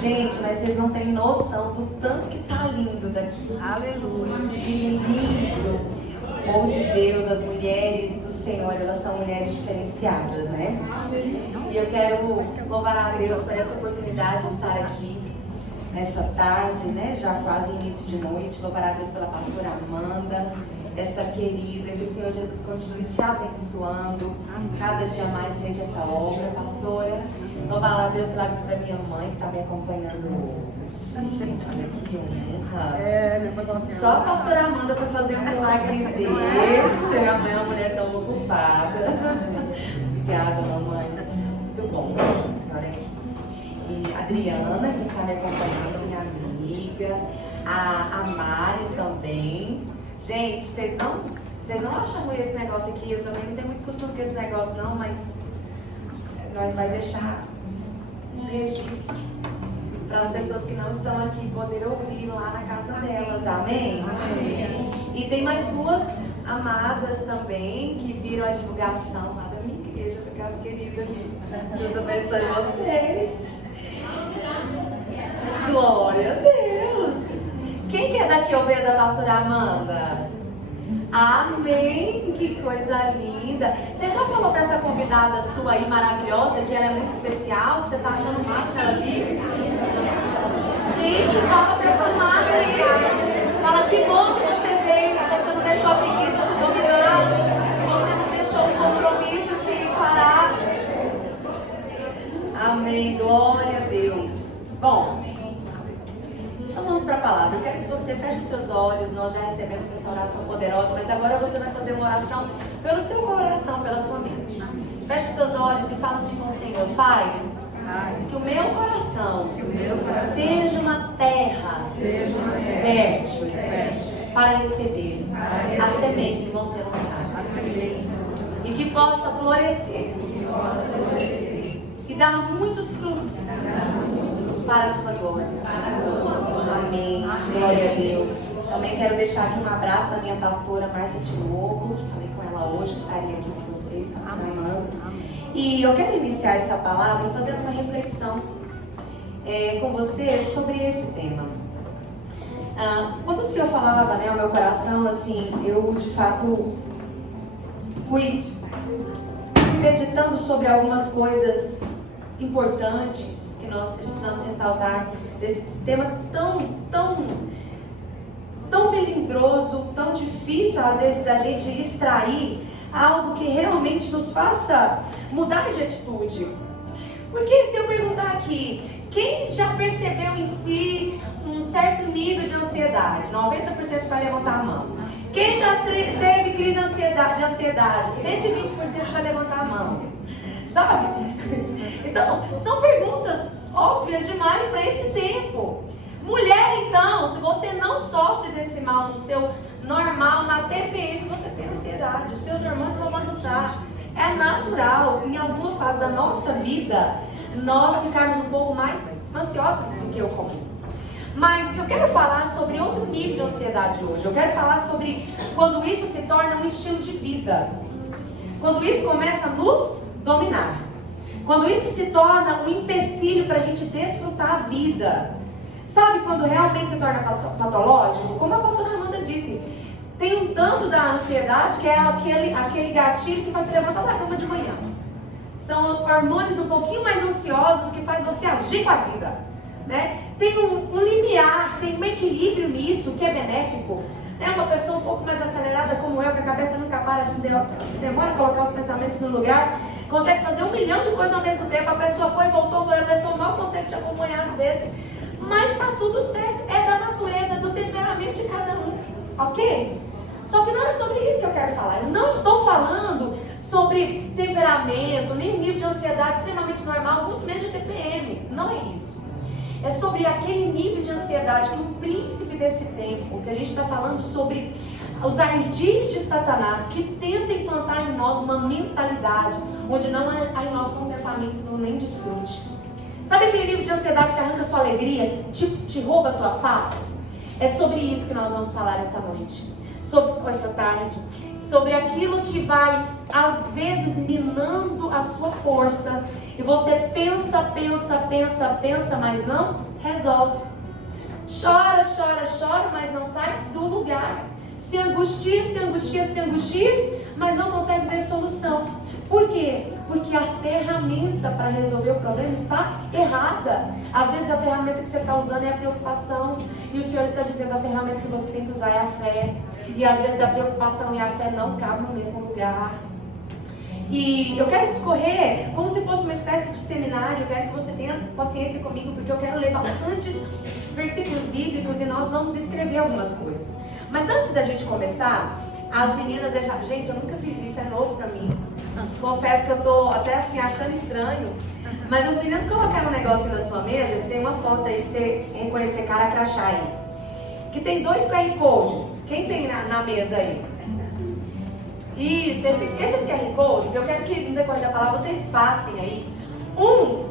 Gente, mas vocês não têm noção do tanto que tá lindo daqui. Aleluia. Que lindo. O povo de Deus, as mulheres do Senhor, elas são mulheres diferenciadas, né? E eu quero louvar a Deus por essa oportunidade de estar aqui nessa tarde, né? Já quase início de noite. Louvar a Deus pela pastora Amanda, essa querida, que o Senhor Jesus continue te abençoando cada dia mais frente a essa obra, pastora. Louvar a Deus pela vida da minha mãe, que está me acompanhando hoje. Gente, olha que honra. Só a pastora Amanda para fazer um milagre desse. A minha mulher tão ocupada. Obrigada, mamãe. Muito bom, a senhora aqui. E a Adriana, que está me acompanhando, minha amiga. A Mari também. Gente, vocês não acham ruim esse negócio aqui? Eu também não tenho muito costume com esse negócio não, mas nós vai deixar uns registros para as pessoas que não estão aqui poderem ouvir lá na casa delas, amém? Amém. E tem mais duas amadas também que viram a divulgação lá da minha igreja, com as queridas minhas. Deus abençoe vocês. Glória a Deus. Quem que é daqui ovelha da pastora Amanda? Amém, que coisa linda. Você já falou para essa convidada sua aí maravilhosa que ela é muito especial, que você tá achando massa que ela vir? Gente, fala para essa amada aí. Fala que bom que você veio, que você não deixou a preguiça te dominar, que você não deixou o compromisso te parar. Amém, glória a Deus. Bom, então vamos para a palavra. Eu quero que você feche os seus olhos. Nós já recebemos essa oração poderosa, mas agora você vai fazer uma oração pelo seu coração, pela sua mente. Feche os seus olhos e fala assim com o Senhor: Pai, que o meu coração seja uma terra fértil para receber as sementes que vão ser lançadas e que possa florescer e dar muitos frutos para a tua glória. Amém. Glória a Deus. Também quero deixar aqui um abraço da minha pastora Márcia Tinoco. Falei com ela hoje, estaria aqui com vocês, pastora Amanda. E eu quero iniciar essa palavra fazendo uma reflexão com você sobre esse tema. Quando o Senhor falava, né, ao meu coração, assim, eu de fato fui meditando sobre algumas coisas importantes que nós precisamos ressaltar desse tema tão melindroso, tão difícil às vezes da gente extrair algo que realmente nos faça mudar de atitude. Porque se eu perguntar aqui, quem já percebeu em si um certo nível de ansiedade? 90% vai levantar a mão. Quem já teve crise de ansiedade? 120% vai levantar a mão. Sabe? Então, são perguntas óbvias demais para esse tempo. Mulher, então, se você não sofre desse mal no seu normal, na TPM, você tem ansiedade. Os seus hormônios vão bagunçar. É natural, em alguma fase da nossa vida, nós ficarmos um pouco mais ansiosos do que o comum. Mas eu quero falar sobre outro nível de ansiedade hoje. Eu quero falar sobre quando isso se torna um estilo de vida. Quando isso começa a nos dominar. Quando isso se torna um empecilho para a gente desfrutar a vida. Sabe quando realmente se torna patológico? Como a pastora Amanda disse, tem um tanto da ansiedade que é aquele gatilho que faz você levantar da cama de manhã. São hormônios um pouquinho mais ansiosos que faz você agir com a vida, né? Tem um limiar, tem um equilíbrio nisso que é benéfico. Né? Uma pessoa um pouco mais acelerada como eu, que a cabeça nunca para, assim, que demora a colocar os pensamentos no lugar, consegue fazer 1 milhão de coisas ao mesmo tempo. A pessoa foi, voltou, a pessoa mal consegue te acompanhar às vezes. Mas está tudo certo, é da natureza, do temperamento de cada um, ok? Só que não é sobre isso que eu quero falar. Eu não estou falando sobre temperamento, nem nível de ansiedade extremamente normal, muito menos de TPM. Não é isso. É sobre aquele nível de ansiedade que é um príncipe desse tempo, que a gente está falando sobre os ardis de Satanás, que tenta implantar em nós uma mentalidade onde não há em nós contentamento nem desfrute. Sabe aquele nível de ansiedade que arranca sua alegria, que te rouba a tua paz? É sobre isso que nós vamos falar esta noite, essa tarde. sobre aquilo que vai, às vezes, minando a sua força. E você pensa, mas não resolve. Chora, mas não sai do lugar. Se angustia, mas não consegue ver solução. Por quê? Porque a ferramenta para resolver o problema está errada. Às vezes a ferramenta que você está usando é a preocupação. E o Senhor está dizendo que a ferramenta que você tem que usar é a fé. E às vezes a preocupação e a fé não cabem no mesmo lugar. E eu quero discorrer como se fosse uma espécie de seminário. Eu quero que você tenha paciência comigo, porque eu quero ler bastantes versículos bíblicos e nós vamos escrever algumas coisas. Mas antes da gente começar, as meninas, gente, eu nunca fiz isso, é novo pra mim. Confesso que eu tô até assim achando estranho. Mas as meninas colocaram um negócio na sua mesa, que tem uma foto aí pra você reconhecer cara crachá aí. Que tem 2 QR Codes. Quem tem na mesa aí? Isso, esses QR Codes, eu quero que no decorrer da palavra vocês passem aí.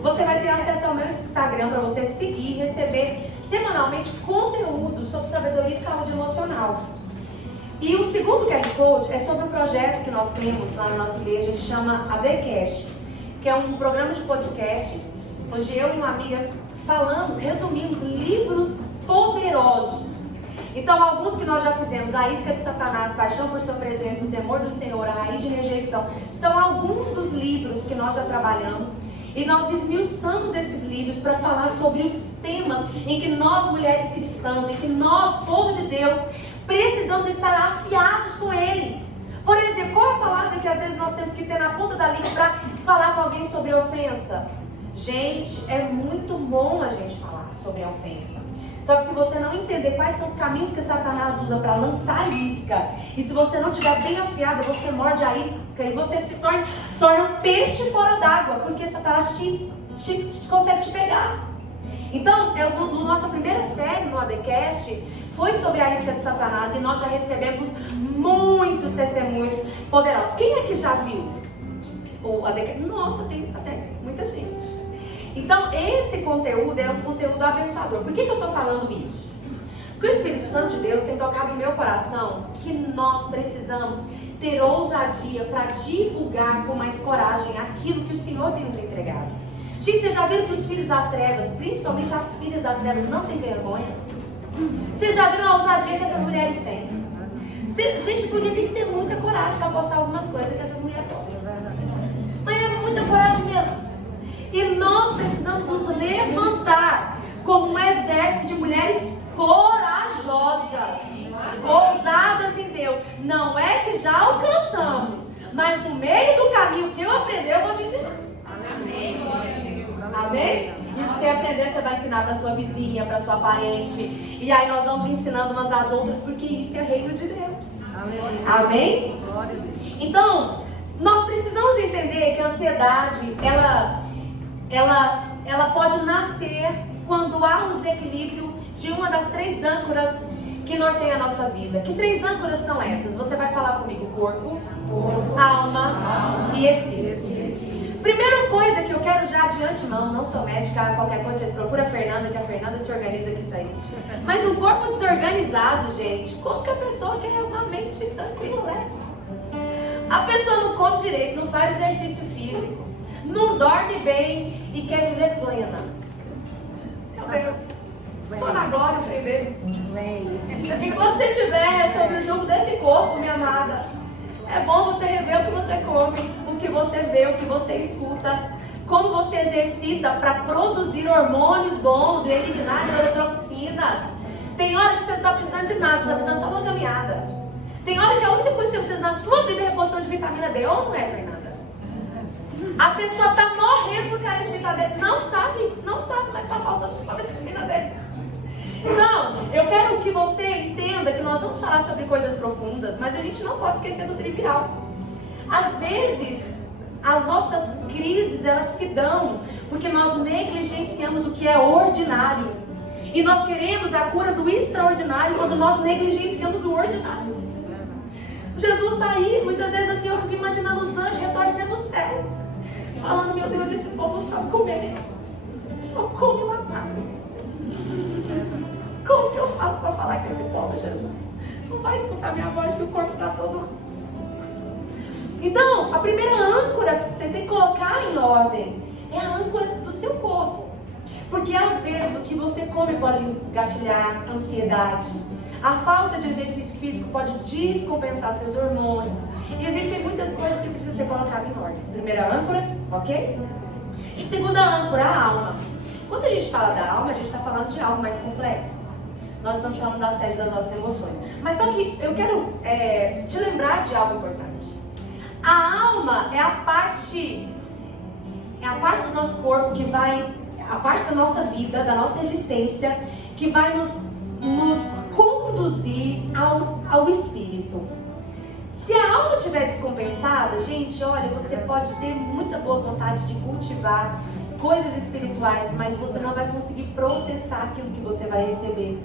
Você vai ter acesso ao meu Instagram para você seguir e receber semanalmente conteúdo sobre sabedoria e saúde emocional. E o segundo QR Code é sobre um projeto que nós temos lá na nossa igreja, que chama ADcast, que é um programa de podcast, onde eu e uma amiga resumimos livros poderosos. Então, alguns que nós já fizemos, A Isca de Satanás, Paixão por Sua Presença, O Temor do Senhor, A Raiz de Rejeição, são alguns dos livros que nós já trabalhamos. E nós esmiuçamos esses livros para falar sobre os temas em que nós, mulheres cristãs, em que nós, povo de Deus, precisamos estar afiados com Ele. Por exemplo, qual é a palavra que às vezes nós temos que ter na ponta da língua para falar com alguém sobre ofensa? Gente, é muito bom a gente falar sobre a ofensa. Só que se você não entender quais são os caminhos que Satanás usa para lançar a isca, e se você não estiver bem afiada, você morde a isca e você se torna um peixe fora d'água, porque Satanás consegue te pegar. Então, nossa primeira série no ADcast foi sobre a isca de Satanás, e nós já recebemos muitos testemunhos poderosos. Quem é que já viu o ADcast? Nossa, tem até muita gente. Então, esse conteúdo é um conteúdo abençoador. Por que eu estou falando isso? Porque o Espírito Santo de Deus tem tocado em meu coração que nós precisamos ter ousadia para divulgar com mais coragem aquilo que o Senhor tem nos entregado. Gente, vocês já viram que os filhos das trevas, principalmente as filhas das trevas, não têm vergonha? Vocês já viram a ousadia que essas mulheres têm? Gente, porque tem que ter muita coragem para postar algumas coisas que essas mulheres postam. Mas é muita coragem mesmo. E nós precisamos nos levantar como um exército de mulheres corajosas, ousadas em Deus. Não é que já alcançamos, mas no meio do caminho que eu aprendi, eu vou te ensinar. Amém? Amém? E o que você aprender, você vai ensinar para sua vizinha, para sua parente. E aí nós vamos ensinando umas às outras, porque isso é reino de Deus. Amém? Então, nós precisamos entender que a ansiedade, ela pode nascer quando há um desequilíbrio de uma das 3 âncoras que norteiam a nossa vida. Que 3 âncoras são essas? Você vai falar comigo: corpo, alma e espírito. Primeira coisa que eu quero já de antemão, não sou médica, qualquer coisa vocês procuram a Fernanda, que a Fernanda se organiza aqui isso aí. Mas um corpo desorganizado, gente, como que a pessoa quer uma mente tranquila, né? A pessoa não come direito, não faz exercício físico, não dorme bem e quer viver plena. Meu Deus, só na glória tem vezes. Enquanto você estiver sobre o jugo desse corpo, minha amada, é bom você rever o que você come, o que você vê, o que você escuta, como você exercita para produzir hormônios bons e eliminar neurotoxinas. Tem hora que você não está precisando de nada, você está precisando só de uma caminhada. Tem hora que a única coisa que você precisa na sua vida é reposição de vitamina D, ou não é, Fernanda? A pessoa está morrendo por carência de vitamina D, não sabe, mas está faltando só vitamina D. Então, eu quero que você entenda que nós vamos falar sobre coisas profundas, mas a gente não pode esquecer do trivial. Às vezes, as nossas crises, elas se dão porque nós negligenciamos o que é ordinário. E nós queremos a cura do extraordinário quando nós negligenciamos o ordinário. Jesus está aí, muitas vezes assim, eu fico imaginando os anjos retorcendo o céu, falando: meu Deus, esse povo não sabe comer, só come latado. Como que eu faço para falar com esse povo, Jesus? Não vai escutar minha voz se o corpo está todo primeira âncora que você tem que colocar em ordem é a âncora do seu corpo. Porque às vezes o que você come pode engatilhar ansiedade. A falta de exercício físico pode descompensar seus hormônios. E existem muitas coisas que precisam ser colocadas em ordem. Primeira âncora, ok? E segunda âncora, a alma. Quando a gente fala da alma, a gente está falando de algo mais complexo. Nós estamos falando da sede das nossas emoções. Mas só que eu quero te lembrar de algo importante. A alma é a parte do nosso corpo que vai, a parte da nossa vida, da nossa existência, que vai nos conduzir ao espírito. Se a alma estiver descompensada, gente, olha, você pode ter muita boa vontade de cultivar coisas espirituais, mas você não vai conseguir processar aquilo que você vai receber.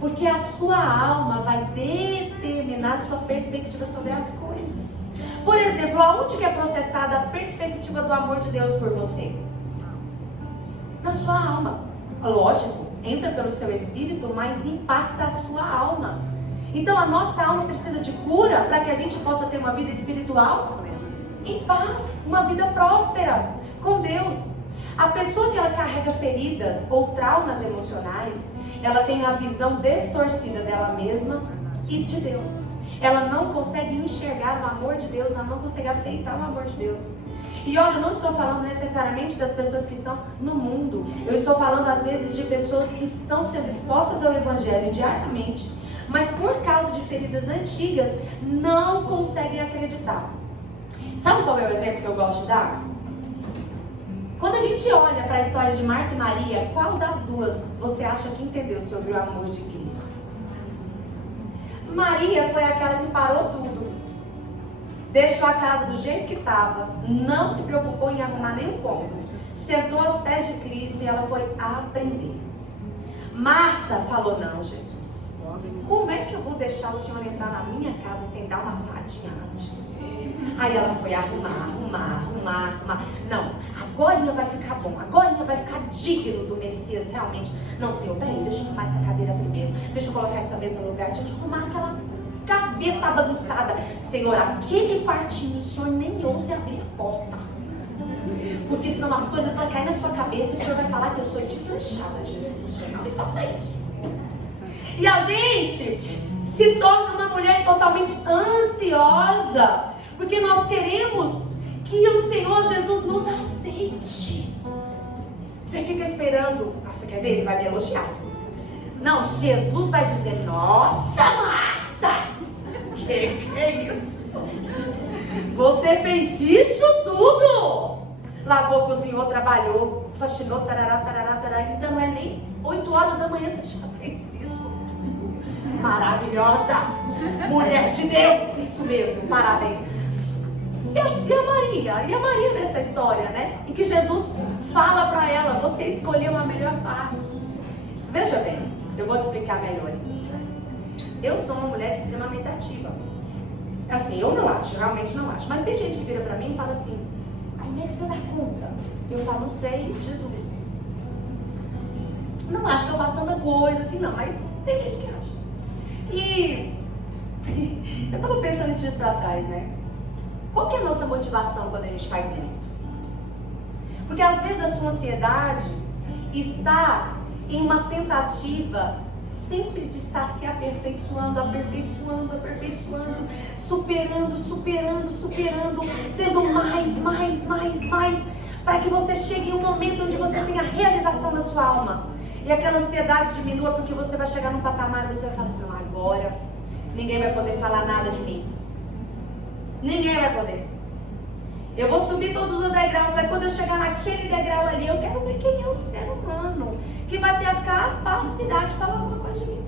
Porque a sua alma vai determinar a sua perspectiva sobre as coisas. Por exemplo, aonde que é processada a perspectiva do amor de Deus por você? Na sua alma. Lógico, entra pelo seu espírito, mas impacta a sua alma. Então a nossa alma precisa de cura para que a gente possa ter uma vida espiritual em paz, uma vida próspera com Deus. A pessoa que ela carrega feridas ou traumas emocionais, ela tem a visão distorcida dela mesma e de Deus. Ela não consegue enxergar o amor de Deus, ela não consegue aceitar o amor de Deus. E olha, eu não estou falando necessariamente das pessoas que estão no mundo. Eu estou falando às vezes de pessoas que estão sendo expostas ao Evangelho diariamente, mas por causa de feridas antigas, não conseguem acreditar. Sabe qual é o exemplo que eu gosto de dar? Quando a gente olha para a história de Marta e Maria, qual das duas você acha que entendeu sobre o amor de Cristo? Maria foi aquela que parou tudo, deixou a casa do jeito que estava, não se preocupou em arrumar nem um cômodo, sentou aos pés de Cristo e ela foi aprender. Marta falou: não, Jesus, como é que eu vou deixar o Senhor entrar na minha casa sem dar uma arrumadinha antes? Aí ela foi arrumar. Não, agora vai ficar bom, agora vai ficar digno do Messias realmente. Não, Senhor, peraí, deixa eu arrumar essa cadeira primeiro, deixa eu colocar essa mesa no lugar, deixa eu arrumar aquela gaveta bagunçada. Senhor, aquele quartinho, o Senhor nem ouse abrir a porta, porque senão as coisas vão cair na sua cabeça e o Senhor vai falar que eu sou desleixada. Jesus, o Senhor não me faça isso. E a gente se torna uma mulher totalmente ansiosa, porque nós queremos que o Senhor Jesus nos aceite. Você fica esperando. Você quer ver? Ele vai me elogiar. Não, Jesus vai dizer: nossa, Marta, que é isso? Você fez isso tudo? Lavou, cozinhou, trabalhou, faxinou, tarará, tarará, tarará. Ainda não é nem 8 horas da manhã, você já fez isso. Maravilhosa, mulher de Deus, isso mesmo, parabéns. E a Maria nessa história, né? Em que Jesus fala para ela: você escolheu a melhor parte. Veja bem, eu vou te explicar melhor isso. Eu sou uma mulher extremamente ativa. Assim, eu não acho, realmente não acho. Mas tem gente que vira para mim e fala assim: como é que você dá conta? Eu falo: não sei, Jesus. Não acho que eu faço tanta coisa assim, não. Mas tem gente que acha. E eu estava pensando esses dias para trás, né? Qual que é a nossa motivação quando a gente faz muito? Porque às vezes a sua ansiedade está em uma tentativa sempre de estar se aperfeiçoando, superando, tendo mais, para que você chegue em um momento onde você tenha realização na sua alma. E aquela ansiedade diminua, porque você vai chegar num patamar e você vai falar assim: agora ninguém vai poder falar nada de mim. Ninguém vai poder. Eu vou subir todos os degraus, mas quando eu chegar naquele degrau ali, eu quero ver quem é o ser humano que vai ter a capacidade de falar alguma coisa de mim.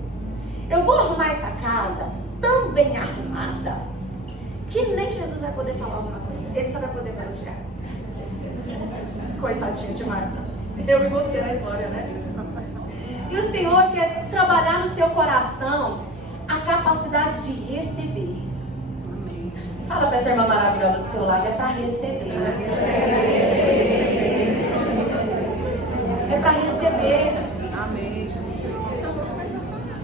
Eu vou arrumar essa casa tão bem arrumada que nem Jesus vai poder falar alguma coisa. Ele só vai poder me elogiar. Coitadinho de Marta. Eu e você na história, né? E o Senhor quer trabalhar no seu coração a capacidade de receber. Fala para essa irmã maravilhosa do seu lado: é para receber. É para receber. Amém.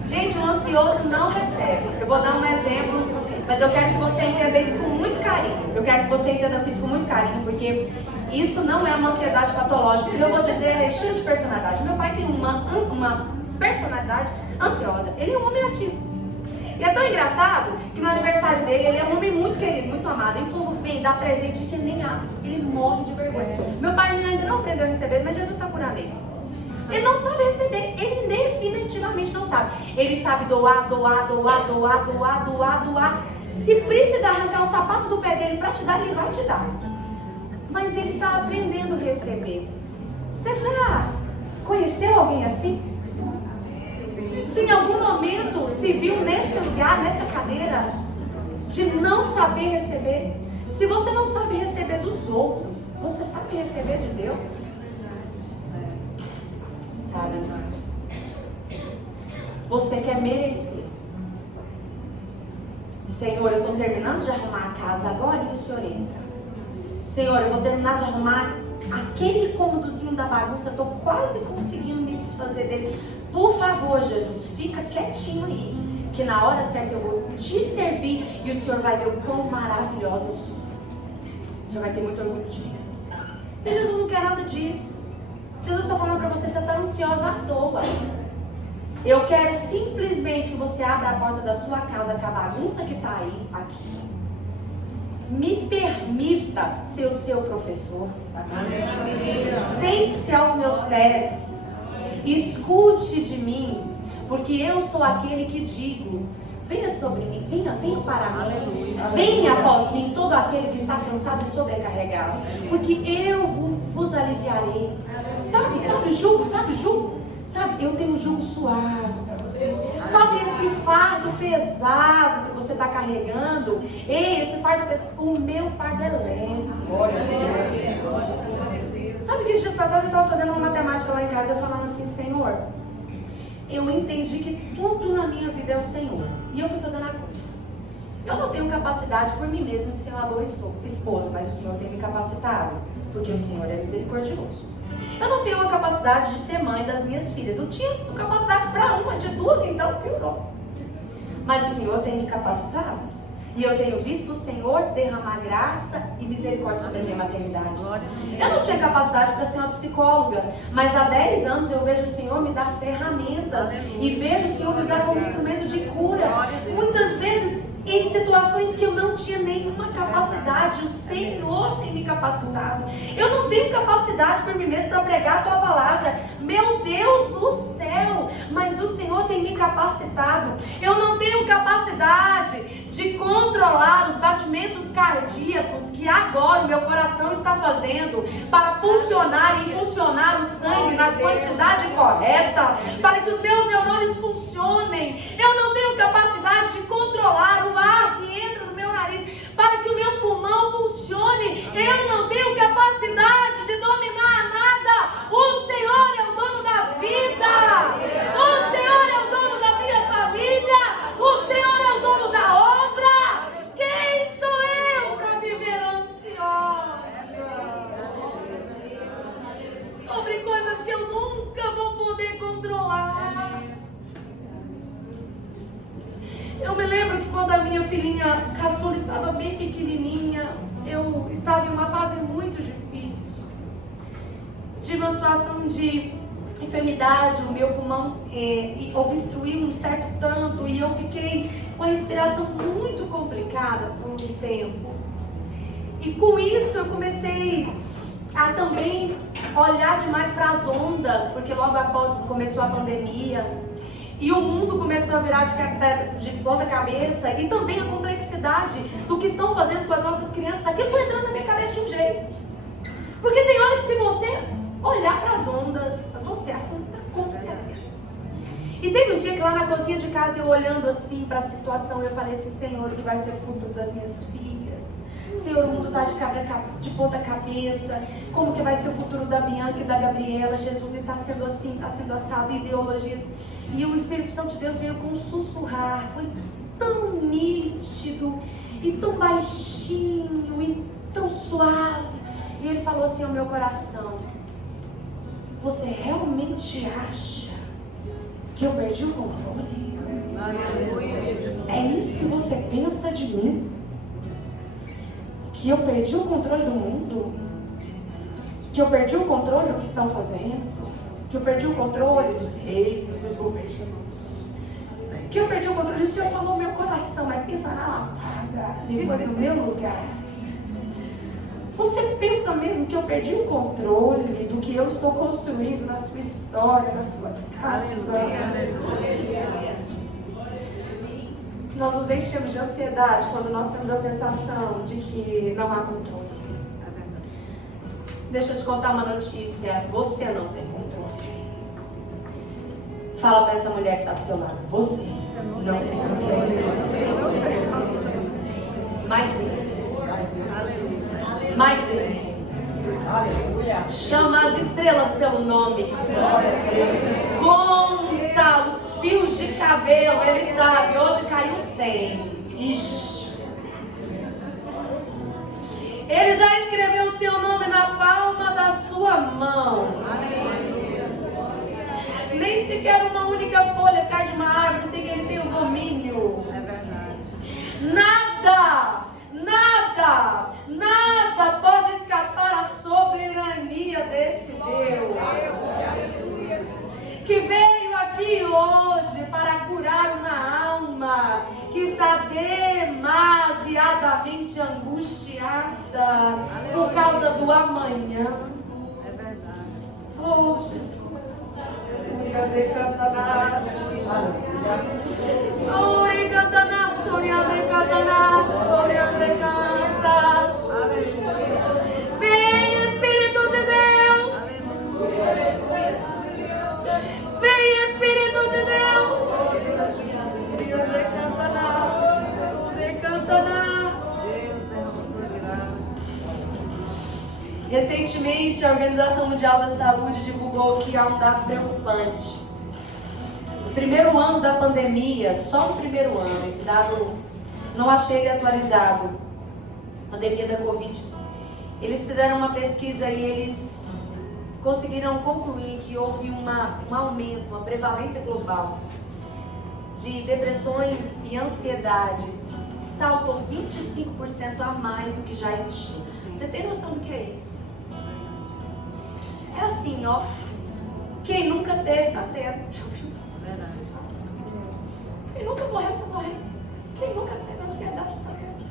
Gente, o ansioso não recebe. Eu vou dar um exemplo Mas eu quero que você entenda isso com muito carinho. Eu quero que você entenda isso com muito carinho, porque isso não é uma ansiedade patológica. O que eu vou dizer é cheio de personalidade. Meu pai tem uma personalidade ansiosa. Ele é um homem ativo. E é tão engraçado que no aniversário dele, ele é um homem muito querido, muito amado. E o povo vem dar presente, a gente nem abre. Ele morre de vergonha. Meu pai ainda não aprendeu a receber, mas Jesus está curando ele. Ele não sabe receber, ele definitivamente não sabe. Ele sabe doar. Se precisar arrancar o sapato do pé dele para te dar, ele vai te dar. Mas ele está aprendendo a receber. Você já conheceu alguém assim? Se em algum momento se viu nesse lugar, nessa cadeira, de não saber receber. Se você não sabe receber dos outros, você sabe receber de Deus? Sabe? Você quer merecer. Senhor, eu estou terminando de arrumar a casa agora e o Senhor entra. Senhor, eu vou terminar de arrumar aquele cômodozinho da bagunça, estou quase conseguindo me desfazer dele. Por favor, Jesus, fica quietinho aí, que na hora certa eu vou te servir e o Senhor vai ver o quão maravilhosa eu sou. O Senhor vai ter muito orgulho de mim. E Jesus não quer nada disso. Jesus está falando para você, você está ansiosa à toa. Eu quero simplesmente que você abra a porta da sua casa com a bagunça que está aí, aqui. Me permita ser o seu professor. Sente-se aos meus pés. Escute de mim, porque eu sou aquele que digo: venha sobre mim, venha para mim. Venha após mim todo aquele que está cansado e sobrecarregado, porque eu vos aliviarei. Sabe jugo? Sabe, eu tenho um jugo suave para você. Sabe esse fardo pesado que você está carregando? Esse fardo pesado, o meu fardo é leve. Sabe que esses dias para trás eu estava fazendo uma matemática lá em casa, eu falando assim: Senhor, eu entendi que tudo na minha vida é o Senhor. E eu fui fazendo a conta. Eu não tenho capacidade por mim mesma de ser uma boa esposa, mas o Senhor tem me capacitado, porque o Senhor é misericordioso. Eu não tenho a capacidade de ser mãe das minhas filhas. Eu tinha capacidade para uma, de duas, então piorou. Mas o Senhor tem me capacitado. E eu tenho visto o Senhor derramar graça e misericórdia sobre a minha maternidade. Eu não tinha capacidade para ser uma psicóloga, mas há 10 anos eu vejo o Senhor me dar ferramentas e vejo o Senhor me usar como instrumento de cura. Muitas vezes em situações que eu não tinha nenhuma capacidade, o Senhor tem me capacitado. Eu não tenho capacidade por mim mesmo para pregar a tua palavra, meu Deus do céu, mas o Senhor tem me capacitado. Eu não tenho capacidade de controlar os batimentos cardíacos que agora o meu coração está fazendo para pulsionar e impulsionar o sangue na quantidade correta, para que os meus neurônios funcionem. Eu não tenho capacidade de controlar o ar que entra no meu nariz para que o meu pulmão funcione. Eu não tenho capacidade de dominar nada. O Senhor é o dono da vida. O Senhor é o dono da minha família. O Senhor é o dono da obra. Quem sou eu para viver ansiosa sobre coisas que eu nunca vou poder controlar? Eu me lembro que quando a minha filhinha caçula estava bem pequenininha, eu estava em uma fase muito difícil. Tive uma situação de enfermidade, o meu pulmão obstruiu um certo tanto e eu fiquei com a respiração muito complicada por um tempo. E com isso eu comecei a também olhar demais para as ondas, porque logo após começou a pandemia. E o mundo começou a virar de ponta cabeça, e também a complexidade do que estão fazendo com as nossas crianças. Aquilo foi entrando na minha cabeça de um jeito. Porque tem hora que se você olhar para as ondas, você afunda com certeza. E teve um dia que lá na cozinha de casa, eu olhando assim para a situação, eu falei assim: Senhor, o que vai ser o futuro das minhas filhas? Senhor, o mundo está de ponta cabeça. Como que vai ser o futuro da Bianca e da Gabriela? Jesus, está sendo assim, está sendo assado, ideologias. E o Espírito Santo de Deus veio com um sussurrar. Foi tão nítido, e tão baixinho, e tão suave. E ele falou assim ao meu coração: você realmente acha que eu perdi o controle? É isso que você pensa de mim? Que eu perdi o controle do mundo? Que eu perdi o controle do que estão fazendo? Que eu perdi o controle dos reinos, dos governos? Que eu perdi o controle? O Senhor falou meu coração, mas pensa na lapada, me pôs no meu lugar. Você pensa mesmo que eu perdi o controle do que eu estou construindo na sua história, na sua casa? Nós nos enchemos de ansiedade quando nós temos a sensação de que não há controle. Deixa eu te contar uma notícia. Você não tem controle. Fala para essa mulher que está do seu lado. Você não tem controle. Mas ele. Chama as estrelas pelo nome. Conta os fios de cabelo. Ele sabe. Hoje caiu 100. Ixi. Ele já escreveu o seu nome na palma da sua mão. Nem sequer uma única folha cai de uma árvore sem que ele tenha o domínio. Nada pode escapar à soberania desse Deus. Que veio aqui hoje para curar uma alma que está demasiadamente angustiada por causa do amanhã. É verdade. Oh, Jesus. Surya de Cantaná. Surya de Cantaná. Vem, Espírito de Deus. Vem, Espírito de Deus. Recentemente, a Organização Mundial da Saúde divulgou que há um dado preocupante. No primeiro ano da pandemia, só no primeiro ano, esse dado não achei ele atualizado, pandemia da Covid, eles fizeram uma pesquisa e eles conseguiram concluir que houve um aumento, uma prevalência global de depressões e ansiedades, saltou 25% a mais do que já existia. Você tem noção do que é isso? É assim, ó. Quem nunca teve, tá tendo. Já ouviu? Quem nunca morreu, tá morrendo. Quem nunca teve ansiedade, tá tendo.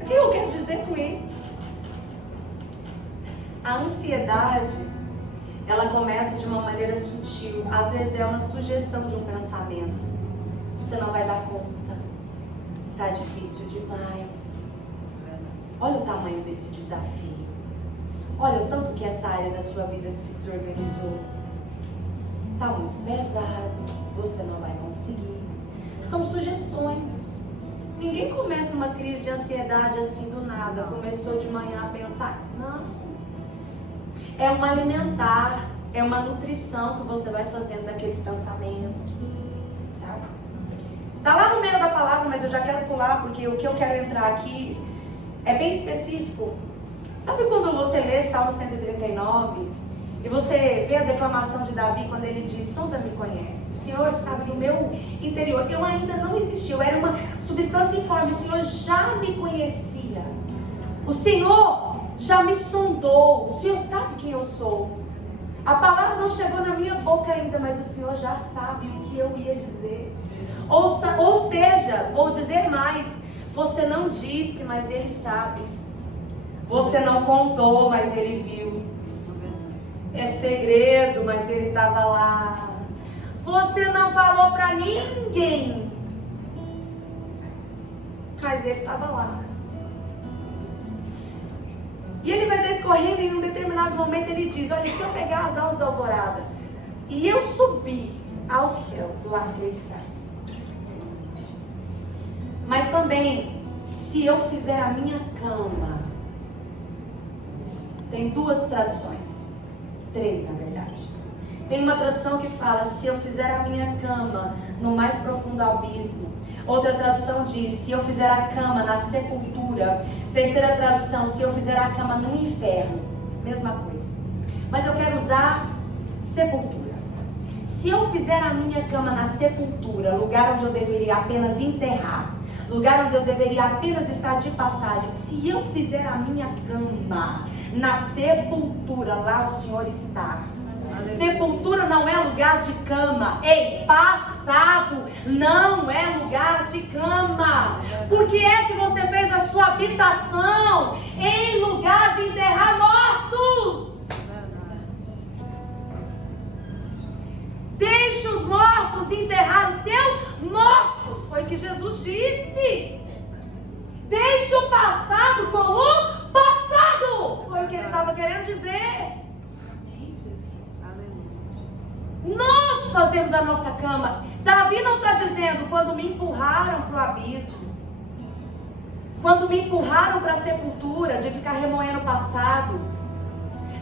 O que eu quero dizer com isso? A ansiedade, ela começa de uma maneira sutil. Às vezes é uma sugestão de um pensamento. Você não vai dar conta. Tá difícil demais. Olha o tamanho desse desafio. Olha o tanto que essa área da sua vida se desorganizou. Tá muito pesado. Você não vai conseguir. São sugestões. Ninguém começa uma crise de ansiedade assim do nada. Começou de manhã a pensar. Não. É um alimentar. É uma nutrição que você vai fazendo daqueles pensamentos. Sabe? Tá lá no meio da palavra, mas eu já quero pular, porque o que eu quero entrar aqui é bem específico. Sabe quando você lê Salmo 139 e você vê a declamação de Davi quando ele diz: sonda me conhece, o Senhor sabe do meu interior, eu ainda não existia, eu era uma substância informe, o Senhor já me conhecia, o Senhor já me sondou, o Senhor sabe quem eu sou. A palavra não chegou na minha boca ainda, mas o Senhor já sabe o que eu ia dizer. Ou seja, vou dizer mais, você não disse, mas Ele sabe. Você não contou, mas Ele viu. É segredo, mas Ele estava lá. Você não falou para ninguém, mas Ele estava lá. E Ele vai descorrendo, e em um determinado momento Ele diz: olha, se eu pegar as asas da alvorada e eu subir aos céus, lá tu estás. Mas também, se eu fizer a minha cama, tem duas traduções, 3 na verdade. Tem uma tradução que fala: se eu fizer a minha cama no mais profundo abismo. Outra tradução diz: se eu fizer a cama na sepultura. Terceira tradução: se eu fizer a cama no inferno. Mesma coisa. Mas eu quero usar sepultura. Se eu fizer a minha cama na sepultura, lugar onde eu deveria apenas enterrar, lugar onde eu deveria apenas estar de passagem, se eu fizer a minha cama na sepultura, lá o Senhor está. Sepultura não é lugar de cama. Ei, passado não é lugar de cama. Por que é que você fez a sua habitação em lugar de enterrar mortos? Deixe os mortos enterrar os seus mortos. Foi o que Jesus disse. Deixe o passado com o passado. Foi o que ele estava querendo dizer. Nós fazemos a nossa cama. Davi não está dizendo quando me empurraram para o abismo, quando me empurraram para a sepultura, de ficar remoendo o passado.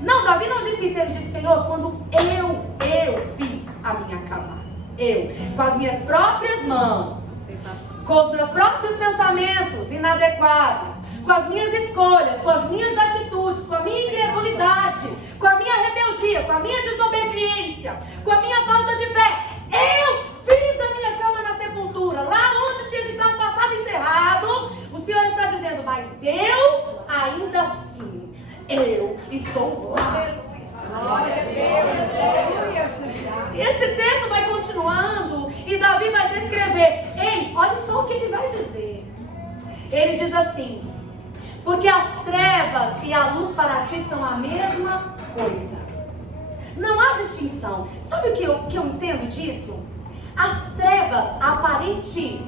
Não, Davi não disse isso. Ele disse: Senhor, quando eu fiz a minha cama, eu, com as minhas próprias mãos, com os meus próprios pensamentos inadequados, com as minhas escolhas, com as minhas atitudes, com a minha incredulidade, com a minha rebeldia, com a minha desobediência, com a minha falta de fé, eu fiz a minha cama na sepultura, lá onde tinha que estar o passado enterrado. O Senhor está dizendo: mas eu, ainda assim, eu estou lá. Glória a Deus. E esse texto vai continuando e Davi vai descrever. Ei, olha só o que ele vai dizer. Ele diz assim: porque as trevas e a luz para ti são a mesma coisa. Não há distinção. Sabe o que eu entendo disso? As trevas, a aparente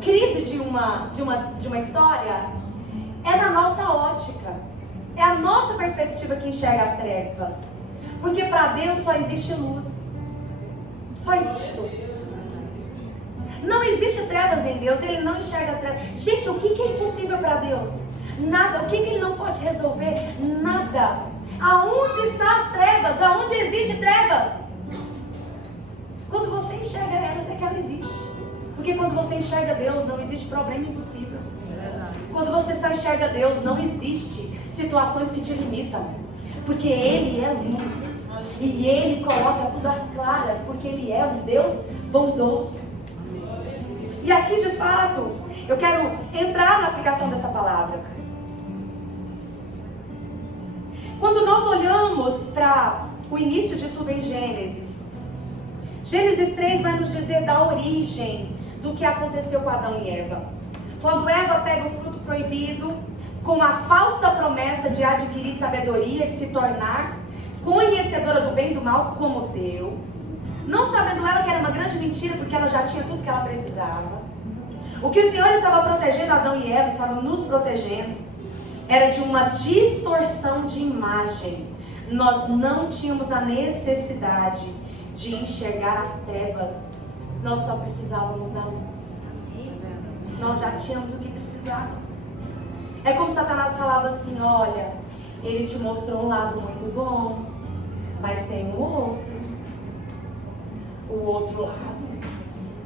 crise de uma história, é na nossa ótica. É a nossa perspectiva que enxerga as trevas. Porque para Deus só existe luz. Só existe luz. Não existe trevas em Deus. Ele não enxerga trevas. Gente, o que é impossível para Deus? Nada. O que Ele não pode resolver? Nada. Aonde estão as trevas? Aonde existe trevas? Quando você enxerga elas, é que ela existe. Porque quando você enxerga Deus, não existe problema impossível. Quando você só enxerga Deus, não existe situações que te limitam. Porque Ele é luz. E Ele coloca tudo às claras. Porque Ele é um Deus bondoso. E aqui, de fato, eu quero entrar na aplicação dessa palavra. Quando nós olhamos para o início de tudo em Gênesis, Gênesis 3 vai nos dizer da origem do que aconteceu com Adão e Eva. Quando Eva pega o fruto proibido, com a falsa promessa de adquirir sabedoria, de se tornar conhecedora do bem e do mal como Deus, não sabendo ela que era uma grande mentira, porque ela já tinha tudo que ela precisava. O que o Senhor estava protegendo Adão e Eva, estava nos protegendo, era de uma distorção de imagem. Nós não tínhamos a necessidade de enxergar as trevas, nós só precisávamos da luz. Nós já tínhamos o que precisávamos. É como Satanás falava assim: olha, ele te mostrou um lado muito bom, mas tem um outro. O outro lado,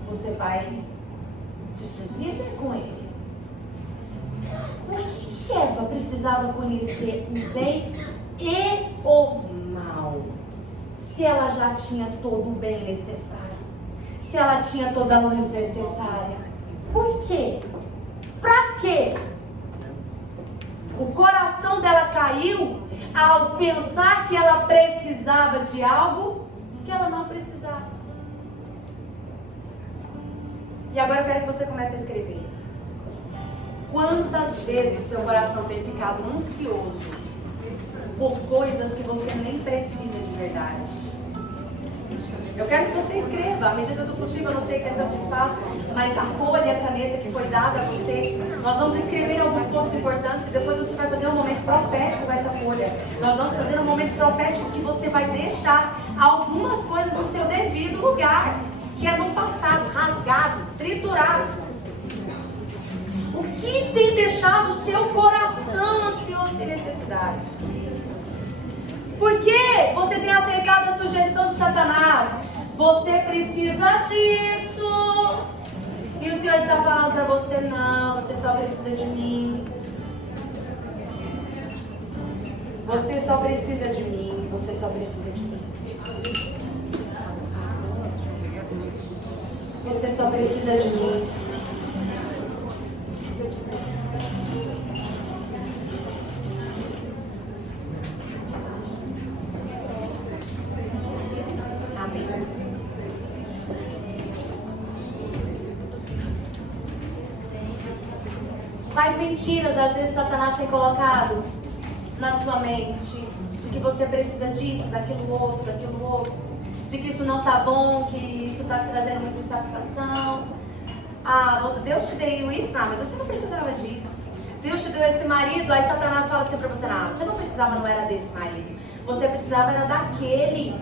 você vai se surpreender com ele. Por que Eva precisava conhecer o bem e o mal? Se ela já tinha todo o bem necessário, se ela tinha toda a luz necessária. Por quê? Pra quê? O coração dela caiu ao pensar que ela precisava de algo que ela não precisava. E agora eu quero que você comece a escrever. Quantas vezes o seu coração tem ficado ansioso por coisas que você nem precisa de verdade? Eu quero que você escreva, à medida do possível. Eu não sei questão de espaço, mas a folha e a caneta que foi dada a você, nós vamos escrever alguns pontos importantes e depois você vai fazer um momento profético com essa folha. Nós vamos fazer um momento profético que você vai deixar algumas coisas no seu devido lugar, que é no passado, rasgado, triturado. O que tem deixado o seu coração ansioso sem necessidade? Por que você tem aceitado a sugestão de Satanás? Você precisa disso. E o Senhor está falando para você: não, você só precisa de mim. Você só precisa de mim. Você só precisa de mim. você só precisa de mim. Amém. Quais mentiras às vezes Satanás tem colocado na sua mente? De que você precisa disso, daquilo outro, de que isso não tá bom, que isso está te trazendo muita insatisfação. Deus te deu isso, não, mas você não precisava disso. Deus te deu esse marido, aí Satanás fala assim pra você, não, você não precisava, não era desse marido, você precisava era daquele.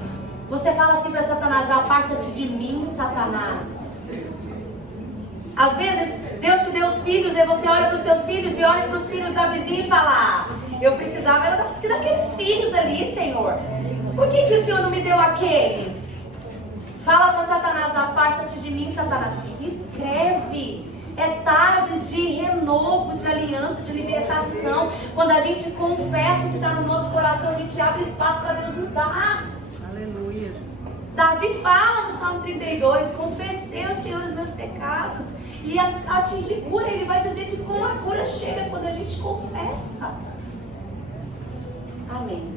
Você fala assim pra Satanás, aparta-te de mim, Satanás. Às vezes, Deus te deu os filhos, e você olha para os seus filhos e olha para os filhos da vizinha e fala, eu precisava era daqueles filhos ali, Senhor. Por que o Senhor não me deu aqueles? Fala para Satanás, aparta-te de mim, Satanás. Escreve. É tarde de renovo, de aliança, de libertação. Quando a gente confessa o que está no nosso coração, a gente abre espaço para Deus mudar. Aleluia. Davi fala no Salmo 32, confessei ao Senhor os meus pecados e atingi cura. Ele vai dizer de como a cura chega quando a gente confessa. Amém.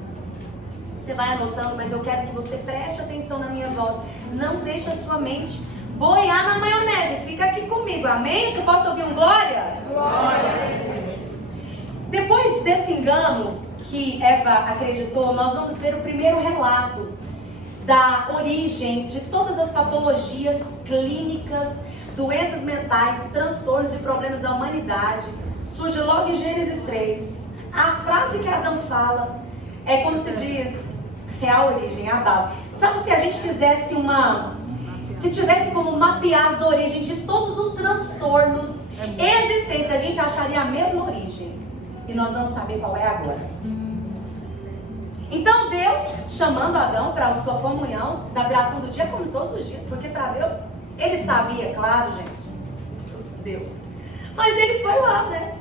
Você vai anotando, mas eu quero que você preste atenção na minha voz. Não deixe a sua mente boiar na maionese. Fica aqui comigo, amém? Que posso ouvir um glória? Glória. Depois desse engano que Eva acreditou, nós vamos ver o primeiro relato da origem de todas as patologias clínicas, doenças mentais, transtornos e problemas da humanidade. Surge logo em Gênesis 3. A frase que Adão fala é como se diz, é a origem, é a base. Sabe, se a gente fizesse se tivesse como mapear as origens de todos os transtornos existentes, a gente acharia a mesma origem. E nós vamos saber qual é agora. Então Deus, chamando Adão para a sua comunhão, da viração do dia como todos os dias, porque para Deus, ele sabia, claro, gente, Deus. Mas ele foi lá, né?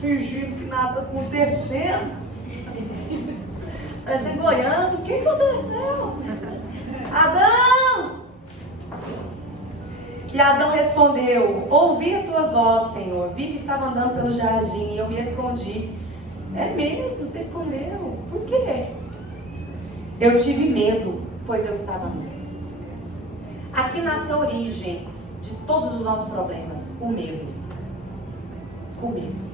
Fingindo que nada acontecendo. Parecendo Goiânia, o que aconteceu? Adão! E Adão respondeu, ouvi a tua voz, Senhor, vi que estava andando pelo jardim e eu me escondi. É mesmo, você escondeu. Por quê? Eu tive medo, pois eu estava nu. Aqui nasce a origem de todos os nossos problemas, o medo. O medo.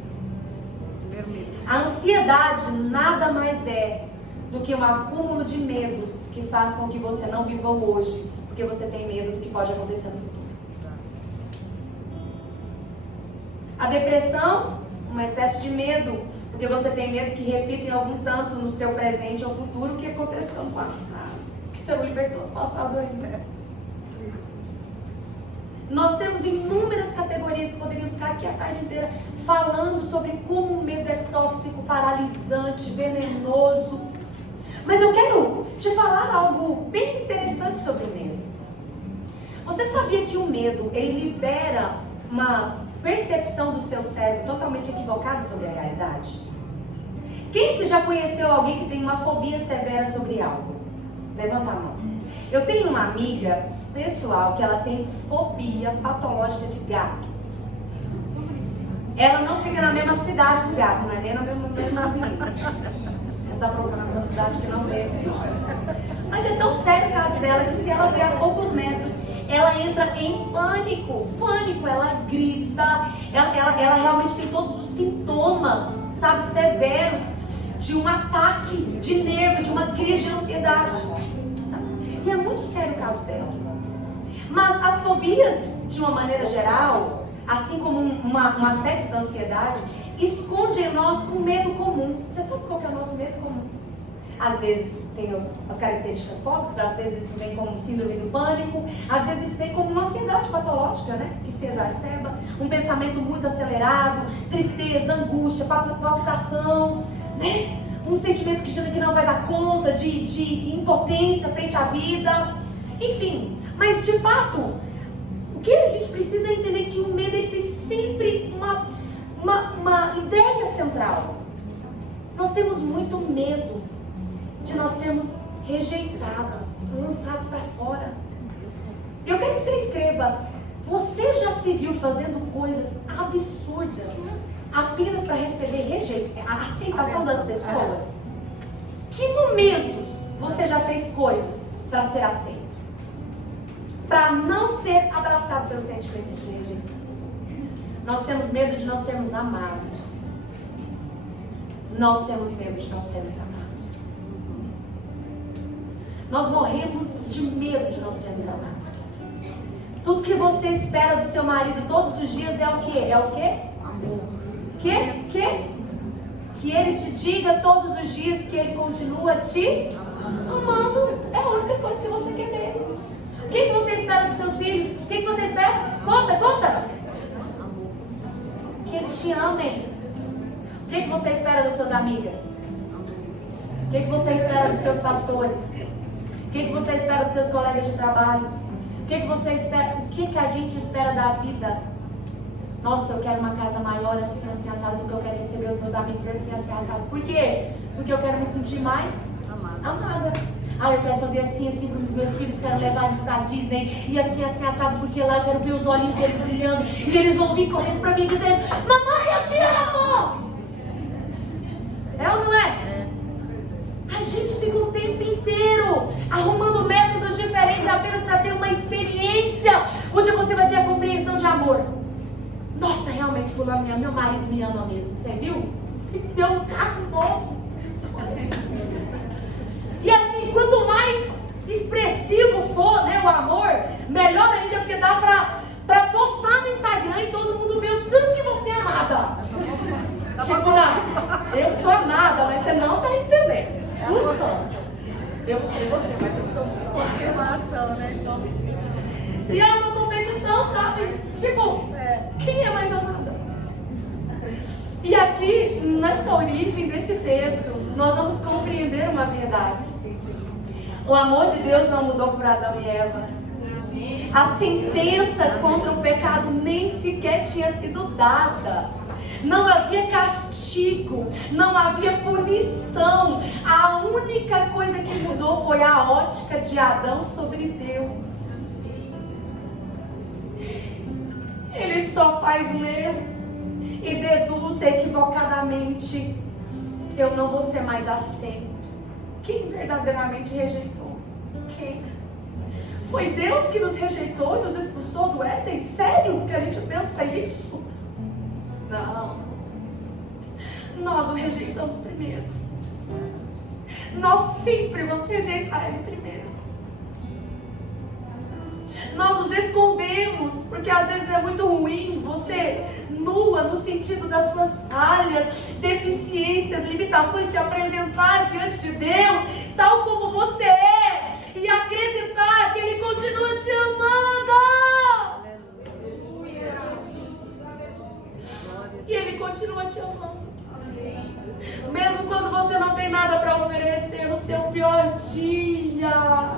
A ansiedade nada mais é do que um acúmulo de medos que faz com que você não viva o hoje, porque você tem medo do que pode acontecer no futuro. A depressão, um excesso de medo, porque você tem medo que repita em algum tanto no seu presente ou futuro o que aconteceu no passado, que você não libertou do passado ainda. Nós temos inúmeras categorias que poderíamos ficar aqui a tarde inteira falando sobre como o medo é tóxico, paralisante, venenoso. Mas eu quero te falar algo bem interessante sobre o medo. Você sabia que o medo, ele libera uma percepção do seu cérebro totalmente equivocada sobre a realidade? Quem que já conheceu alguém que tem uma fobia severa sobre algo? Levanta a mão. Eu tenho uma amiga pessoal que ela tem fobia patológica de gato. Ela não fica na mesma cidade do gato, não é nem no mesmo ambiente. Ela está procurando uma cidade que não tem esse bicho. Mas é tão sério o caso dela que se ela vê a poucos metros, ela entra em pânico. Pânico, ela grita, ela realmente tem todos os sintomas, sabe, severos de um ataque de nervo, de uma crise de ansiedade. Sabe? E é muito sério o caso dela. Mas as fobias, de uma maneira geral, assim como um aspecto da ansiedade, esconde em nós um medo comum. Você sabe qual que é o nosso medo comum? Às vezes tem as características fóbicas, às vezes isso vem como síndrome do pânico, às vezes isso vem como uma ansiedade patológica, né? Que se exacerba, um pensamento muito acelerado, tristeza, angústia, palpitação, né? Um sentimento que não vai dar conta, de impotência frente à vida, enfim. Mas de fato, o que a gente precisa é entender que o medo ele tem sempre uma ideia central. Nós temos muito medo de nós sermos rejeitados, lançados para fora. Eu quero que você escreva: você já se viu fazendo coisas absurdas apenas para receber a aceitação das pessoas? Que momentos você já fez coisas para ser aceito? Para não ser abraçado pelo sentimento de rejeição. Nós temos medo de não sermos amados. Nós temos medo de não sermos amados. Nós morremos de medo de não sermos amados. Tudo que você espera do seu marido todos os dias é o quê? É o quê? Amor. Que ele te diga todos os dias que ele continua te amando. É a única coisa que você quer dele. O que você espera dos seus filhos? O que você espera? Conta. Que eles te amem. O que você espera das suas amigas? O que você espera dos seus pastores? O que você espera dos seus colegas de trabalho? O que você espera? O que a gente espera da vida? Nossa, eu quero uma casa maior, assim, assado, porque eu quero receber os meus amigos assim, assado. Por quê? Porque eu quero me sentir mais amada. Eu quero fazer assim com os meus filhos, quero levar eles pra Disney, e assim, assado, porque lá eu quero ver os olhinhos deles brilhando, e eles vão vir correndo pra mim dizendo: mamãe, eu te amo! É ou não é? A gente fica o tempo inteiro arrumando métodos diferentes apenas para ter uma experiência onde você vai ter a compreensão de amor. Nossa, realmente, fulano, meu marido me ama mesmo. Você viu? Me deu um carro novo. E assim, quanto mais expressivo for, né, o amor, melhor ainda, porque dá pra postar no Instagram e todo mundo vê o tanto que você é amada. Tipo, não, eu sou amada, mas você não tá entendendo. O tanto. Eu não sei você, mas eu sou muito amada. Confirmação, né? E é uma competição, sabe? Tipo, quem é mais amada? E aqui, nessa origem desse texto, nós vamos compreender uma verdade. O amor de Deus não mudou por Adão e Eva. A sentença contra o pecado nem sequer tinha sido dada. Não havia castigo, não havia punição. A única coisa que mudou foi a ótica de Adão sobre Deus. Ele só faz um erro e deduz equivocadamente: eu não vou ser mais aceito. Quem verdadeiramente rejeitou? Quem? Foi Deus que nos rejeitou e nos expulsou do Éden? Sério que a gente pensa isso? Não. Nós o rejeitamos primeiro. Nós sempre vamos rejeitar ele primeiro. Nós os escondemos, porque às vezes é muito ruim você, nua, no sentido das suas falhas, deficiências, limitações, se apresentar diante de Deus, tal como você é, e acreditar que Ele continua te amando. E Ele continua te amando. Mesmo quando você não tem nada para oferecer no seu pior dia,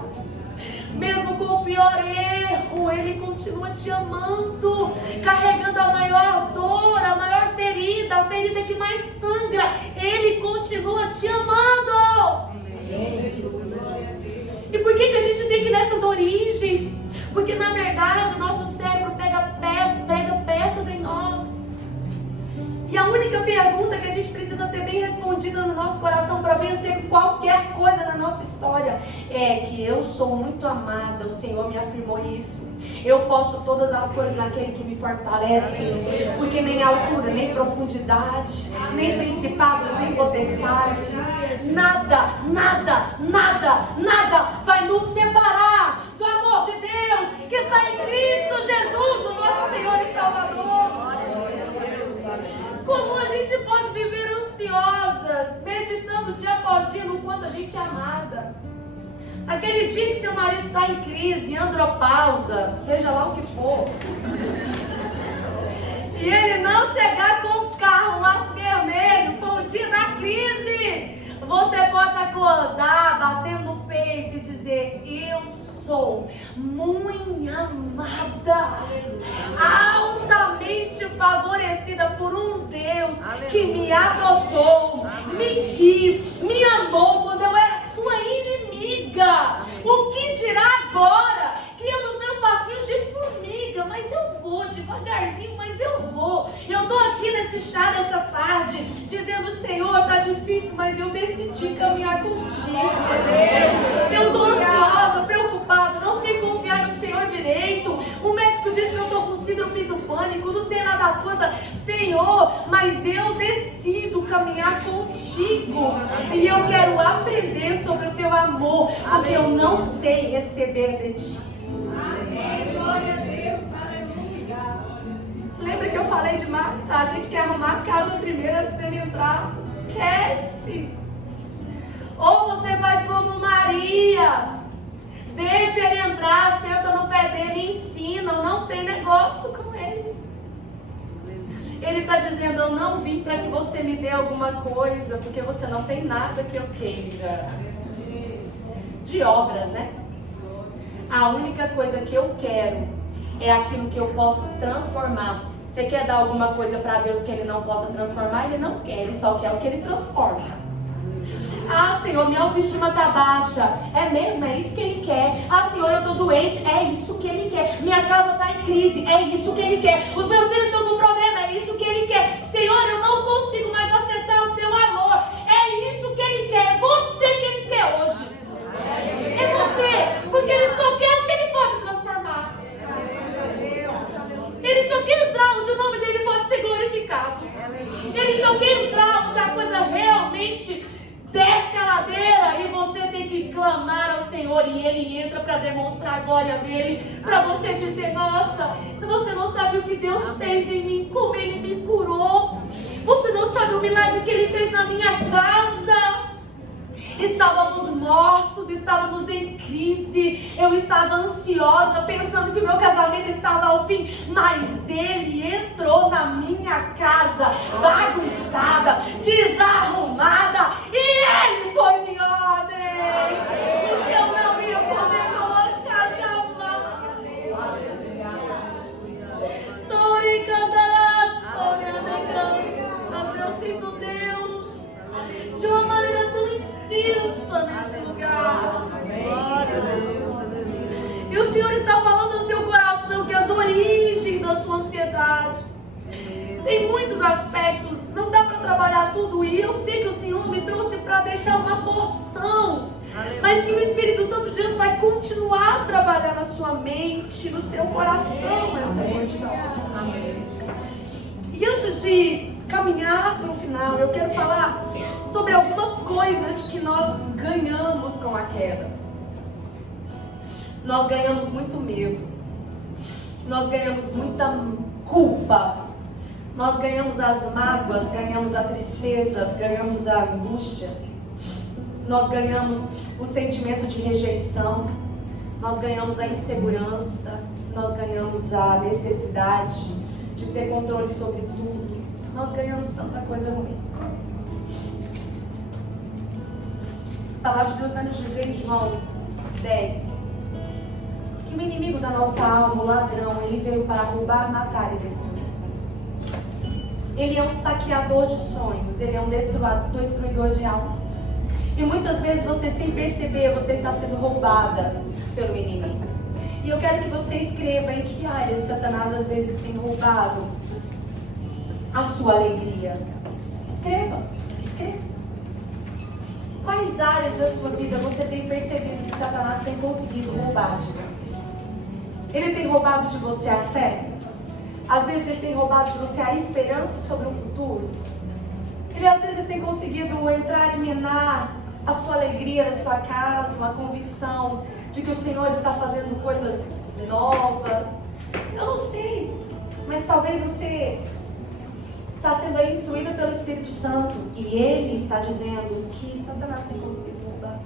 mesmo com o pior erro, Ele continua te amando, carregando a maior dor, a maior ferida, a ferida que mais sangra. Ele continua te amando. E por que a gente tem que ir nessas origens? Porque na verdade o nosso cérebro pega peças em nós. E a única pergunta que a gente precisa ter bem respondida no nosso coração para vencer qualquer coisa na nossa história é que eu sou muito amada, o Senhor me afirmou isso. Eu posso todas as coisas naquele que me fortalece, porque nem altura, nem profundidade, nem principados, nem potestades, nada vai nos separar do amor de Deus que está em Cristo Jesus, o nosso Senhor e Salvador. Como a gente pode viver ansiosas, meditando dia após dia no quanto a gente é amada? Aquele dia que seu marido está em crise, andropausa, seja lá o que for, e ele não chegar com o carro, um laço vermelho, foi o dia da crise, você pode acordar batendo no peito e dizer: eu sou muito amada, altamente favorecida por um Deus que me adotou, me quis, me amou quando eu era sua inimiga. O que dirá agora que eu nos meus passados nesse chá dessa tarde, dizendo: Senhor, está difícil, mas eu decidi caminhar contigo. Eu estou ansiosa, preocupada, não sei confiar no Senhor direito. O médico disse que eu estou com síndrome do pânico, não sei nada das quantas. Senhor, mas eu decido caminhar contigo. E eu quero aprender sobre o teu amor, porque eu não sei receber de ti. Lembra que eu falei de Marta? A gente quer arrumar a casa primeiro antes dele entrar. Esquece. Ou você faz como Maria. Deixa ele entrar, senta no pé dele e ensina. Não tem negócio com ele. Ele está dizendo: eu não vim para que você me dê alguma coisa, porque você não tem nada que eu queira. De obras, né? A única coisa que eu quero é aquilo que eu posso transformar. Você quer dar alguma coisa para Deus que Ele não possa transformar? Ele não quer, Ele só quer o que Ele transforma. Ah, Senhor, minha autoestima está baixa. É mesmo? É isso que Ele quer. Ah, Senhor, eu estou doente. É isso que Ele quer. Minha casa está em crise. É isso que Ele quer. Os meus filhos estão com problema. É isso que Ele quer. Senhor, eu não consigo mais acessar o Seu amor. É isso que Ele quer. É você que Ele quer hoje. É você. Porque Ele só quer o que Ele pode transformar. Ele só quer entrar onde o nome dele pode ser glorificado. Ele só quer entrar onde a coisa realmente desce a ladeira e você tem que clamar ao Senhor. E Ele entra para demonstrar a glória dele, para você dizer: nossa, você não sabe o que Deus fez em mim, como Ele me curou. Você não sabe o milagre que Ele fez na minha casa. Estávamos mortos, estávamos em crise, eu estava ansiosa, pensando que o meu casamento estava ao fim, mas Ele entrou na minha casa, bagunçada, desarrumada, e Ele pôs em ordem, porque eu não ia poder colocar jamais. Sorri, cantarás, mas eu sinto Deus de uma maneira tão intensa nesse lugar. E o Senhor está falando ao seu coração que as origens da sua ansiedade tem muitos aspectos, não dá para trabalhar tudo, e eu sei que o Senhor me trouxe para deixar uma porção, mas que o Espírito Santo de Deus vai continuar a trabalhar na sua mente, no seu coração, essa porção. E antes de caminhar para o final, eu quero falar sobre algumas coisas que nós ganhamos com a queda. Nós ganhamos muito medo, nós ganhamos muita culpa, nós ganhamos as mágoas, ganhamos a tristeza, ganhamos a angústia, nós ganhamos o sentimento de rejeição, nós ganhamos a insegurança, nós ganhamos a necessidade de ter controle sobre tudo, nós ganhamos tanta coisa ruim. A palavra de Deus vai nos dizer em João 10 que o inimigo da nossa alma, o ladrão, ele veio para roubar, matar e destruir. Ele é um saqueador de sonhos, ele é um destruidor de almas. E muitas vezes você, sem perceber, você está sendo roubada pelo inimigo. E eu quero que você escreva em que áreas Satanás às vezes tem roubado a sua alegria. Escreva. Quais áreas da sua vida você tem percebido que Satanás tem conseguido roubar de você? Ele tem roubado de você a fé? Às vezes ele tem roubado de você a esperança sobre o futuro? Ele às vezes tem conseguido entrar e minar a sua alegria na sua casa, uma convicção de que o Senhor está fazendo coisas novas. Eu não sei, mas talvez você está sendo aí instruída pelo Espírito Santo e Ele está dizendo que Satanás tem conseguido roubar.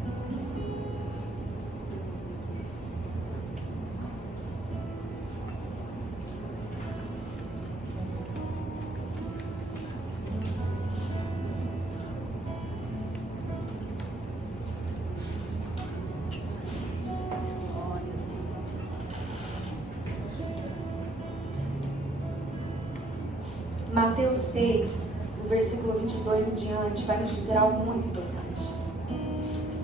Mateus 6, do versículo 22 em diante, vai nos dizer algo muito importante.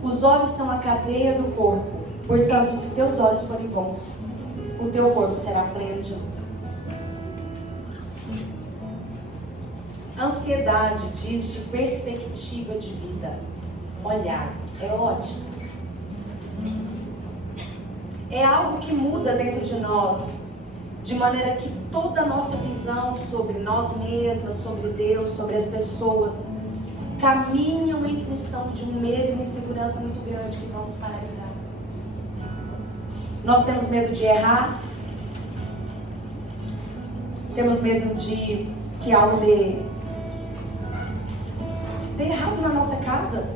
Os olhos são a cadeia do corpo, portanto, se teus olhos forem bons, o teu corpo será pleno de luz. Ansiedade diz de perspectiva de vida. Olhar é ótimo. É algo que muda dentro de nós, de maneira que toda a nossa visão sobre nós mesmas, sobre Deus, sobre as pessoas, caminham em função de um medo e uma insegurança muito grande que vão nos paralisar. Nós temos medo de errar, temos medo de que algo dê errado na nossa casa.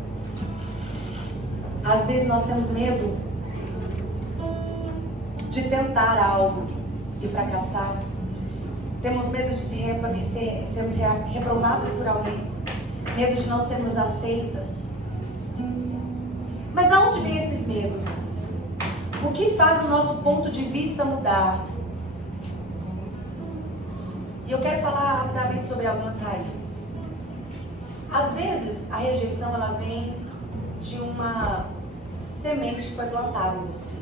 Às vezes nós temos medo de tentar algo e fracassar. Temos medo de sermos reprovadas por alguém. Medo de não sermos aceitas. Mas de onde vêm esses medos? O que faz o nosso ponto de vista mudar? E eu quero falar rapidamente sobre algumas raízes. Às vezes, a rejeição ela vem de uma semente que foi plantada em você.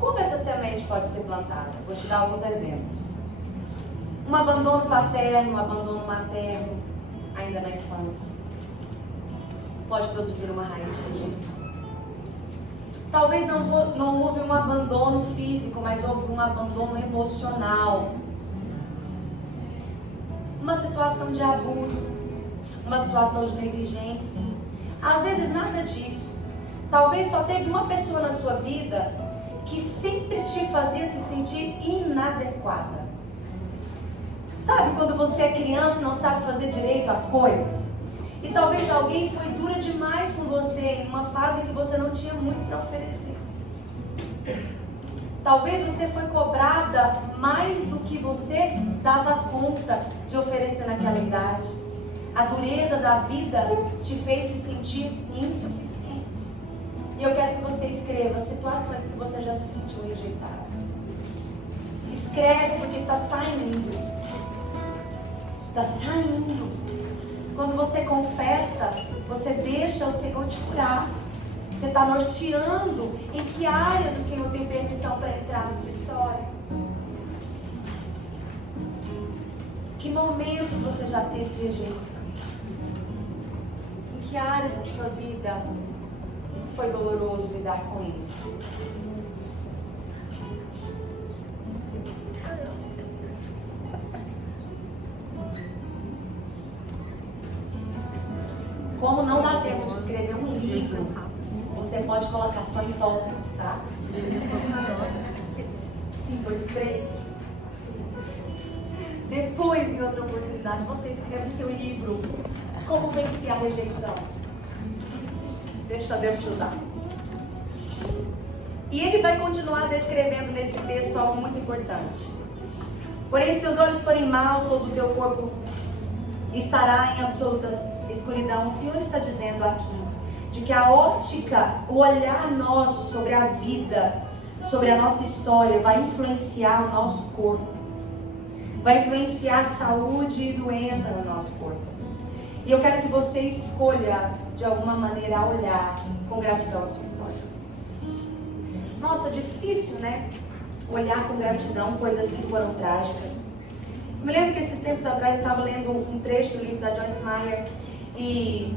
Como essa semente pode ser plantada? Vou te dar alguns exemplos. Um abandono paterno, um abandono materno, ainda na infância, pode produzir uma raiz de rejeição. Talvez não houve um abandono físico, mas houve um abandono emocional. Uma situação de abuso, uma situação de negligência. Às vezes nada disso. Talvez só teve uma pessoa na sua vida que sempre te fazia se sentir inadequada. Sabe quando você é criança e não sabe fazer direito as coisas? E talvez alguém foi dura demais com você em uma fase em que você não tinha muito para oferecer. Talvez você foi cobrada mais do que você dava conta de oferecer naquela idade. A dureza da vida te fez se sentir insuficiente. E eu quero que você escreva situações que você já se sentiu rejeitado. Escreve porque está saindo. Está saindo. Quando você confessa, você deixa o Senhor te curar. Você está norteando em que áreas o Senhor tem permissão para entrar na sua história. Que momentos você já teve rejeição? Em que áreas da sua vida foi doloroso lidar com isso? Como não dá tempo de escrever um livro, você pode colocar só em tópicos, tá? 1, 2, 3. Depois, em outra oportunidade, você escreve o seu livro. Como vencer a rejeição? Deixa Deus te usar. E ele vai continuar descrevendo nesse texto algo muito importante. Porém, se teus olhos forem maus, todo o teu corpo estará em absoluta escuridão. O Senhor está dizendo aqui de que a ótica, o olhar nosso sobre a vida, sobre a nossa história, vai influenciar o nosso corpo. Vai influenciar saúde e doença no nosso corpo. E eu quero que você escolha, de alguma maneira, olhar com gratidão a sua história. Nossa, difícil, né? Olhar com gratidão coisas que foram trágicas. Eu me lembro que esses tempos atrás eu estava lendo um trecho do livro da Joyce Meyer e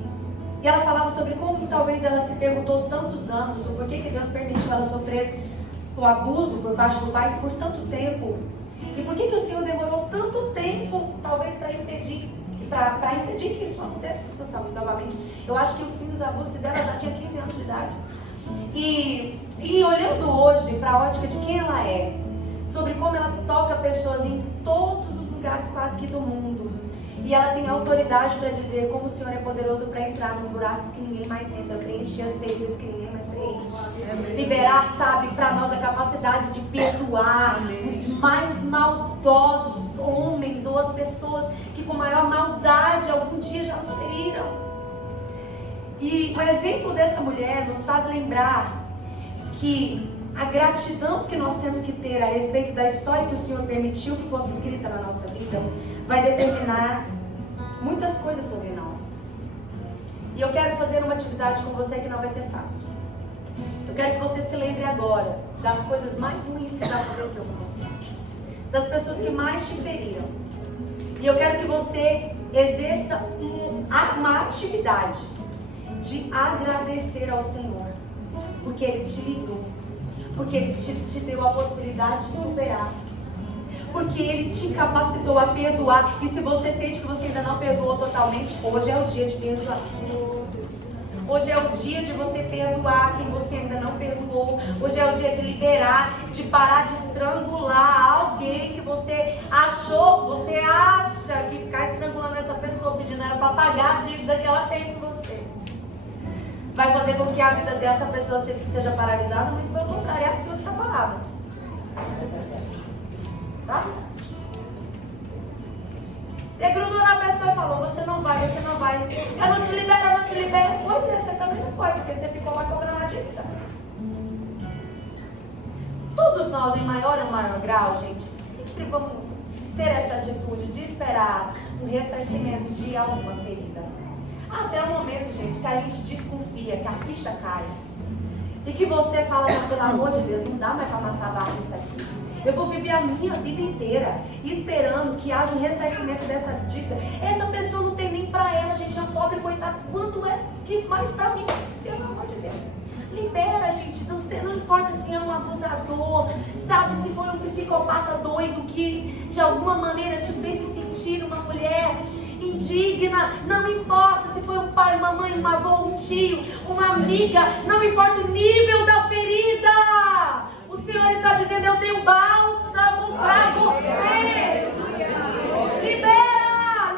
ela falava sobre como talvez ela se perguntou tantos anos o porquê que Deus permitiu ela sofrer o abuso por parte do pai por tanto tempo. E por que o Senhor demorou tanto tempo, talvez, para impedir que isso acontecesse novamente. Eu acho que o fim dos abusos dela já tinha 15 anos de idade. E olhando hoje para a ótica de quem ela é, sobre como ela toca pessoas em todos os lugares quase que do mundo. E ela tem autoridade para dizer como o Senhor é poderoso para entrar nos buracos que ninguém mais entra, preencher as feridas que ninguém mais preenche. Liberar, sabe, para nós a capacidade de perdoar os mais maldosos homens ou as pessoas que com maior maldade algum dia já nos feriram. E o exemplo dessa mulher nos faz lembrar que a gratidão que nós temos que ter a respeito da história que o Senhor permitiu que fosse escrita na nossa vida vai determinar muitas coisas sobre nós. E eu quero fazer uma atividade com você que não vai ser fácil. Eu quero que você se lembre agora das coisas mais ruins que já aconteceu com você, das pessoas que mais te feriram. E eu quero que você exerça uma atividade de agradecer ao Senhor, porque Ele te livrou, porque Ele te deu a possibilidade de superar, porque Ele te capacitou a perdoar. E se você sente que você ainda não perdoou totalmente, hoje é o dia de perdoar. Hoje é o dia de você perdoar quem você ainda não perdoou. Hoje é o dia de liberar, de parar de estrangular alguém que você acha que ficar estrangulando essa pessoa, pedindo ela para pagar a dívida que ela tem com você, vai fazer com que a vida dessa pessoa seja paralisada. Muito pelo contrário, é a sua que está parada. Sabe? Você grudou na pessoa e falou, você não vai. Eu não te libero. Pois é, você também não foi, porque você ficou lá cobrando a dívida. Todos nós, em maior ou maior grau, gente, sempre vamos ter essa atitude de esperar um ressarcimento de alguma ferida. Até o momento, gente, que a gente desconfia, que a ficha cai. E que você fala, pelo amor de Deus, não dá mais para amassar barro isso aqui. Eu vou viver a minha vida inteira esperando que haja um ressarcimento dessa dívida. Essa pessoa não tem nem para ela, gente, é um pobre coitado. Quanto é que mais para mim? Pelo amor de Deus. Libera, gente. Não importa se é um abusador, sabe? Se foi um psicopata doido que de alguma maneira te fez se sentir uma mulher indigna. Não importa se foi um pai, uma mãe, uma avó, um tio, uma amiga. Não importa o nível da ferida. O Senhor está dizendo, eu tenho bálsamo para você. Libera.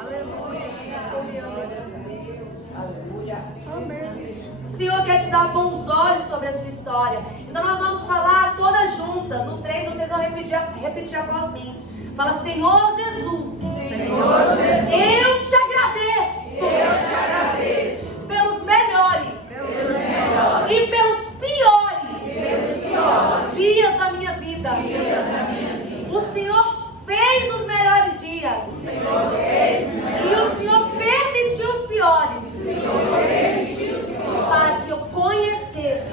Aleluia. O Senhor quer te dar bons olhos sobre a sua história. Então nós vamos falar todas juntas. No 3 vocês vão repetir após mim. Fala, Senhor Jesus, eu te agradeço pelos melhores e pelos piores dias da minha vida. O Senhor fez os melhores dias e o Senhor permitiu os piores para que eu conhecesse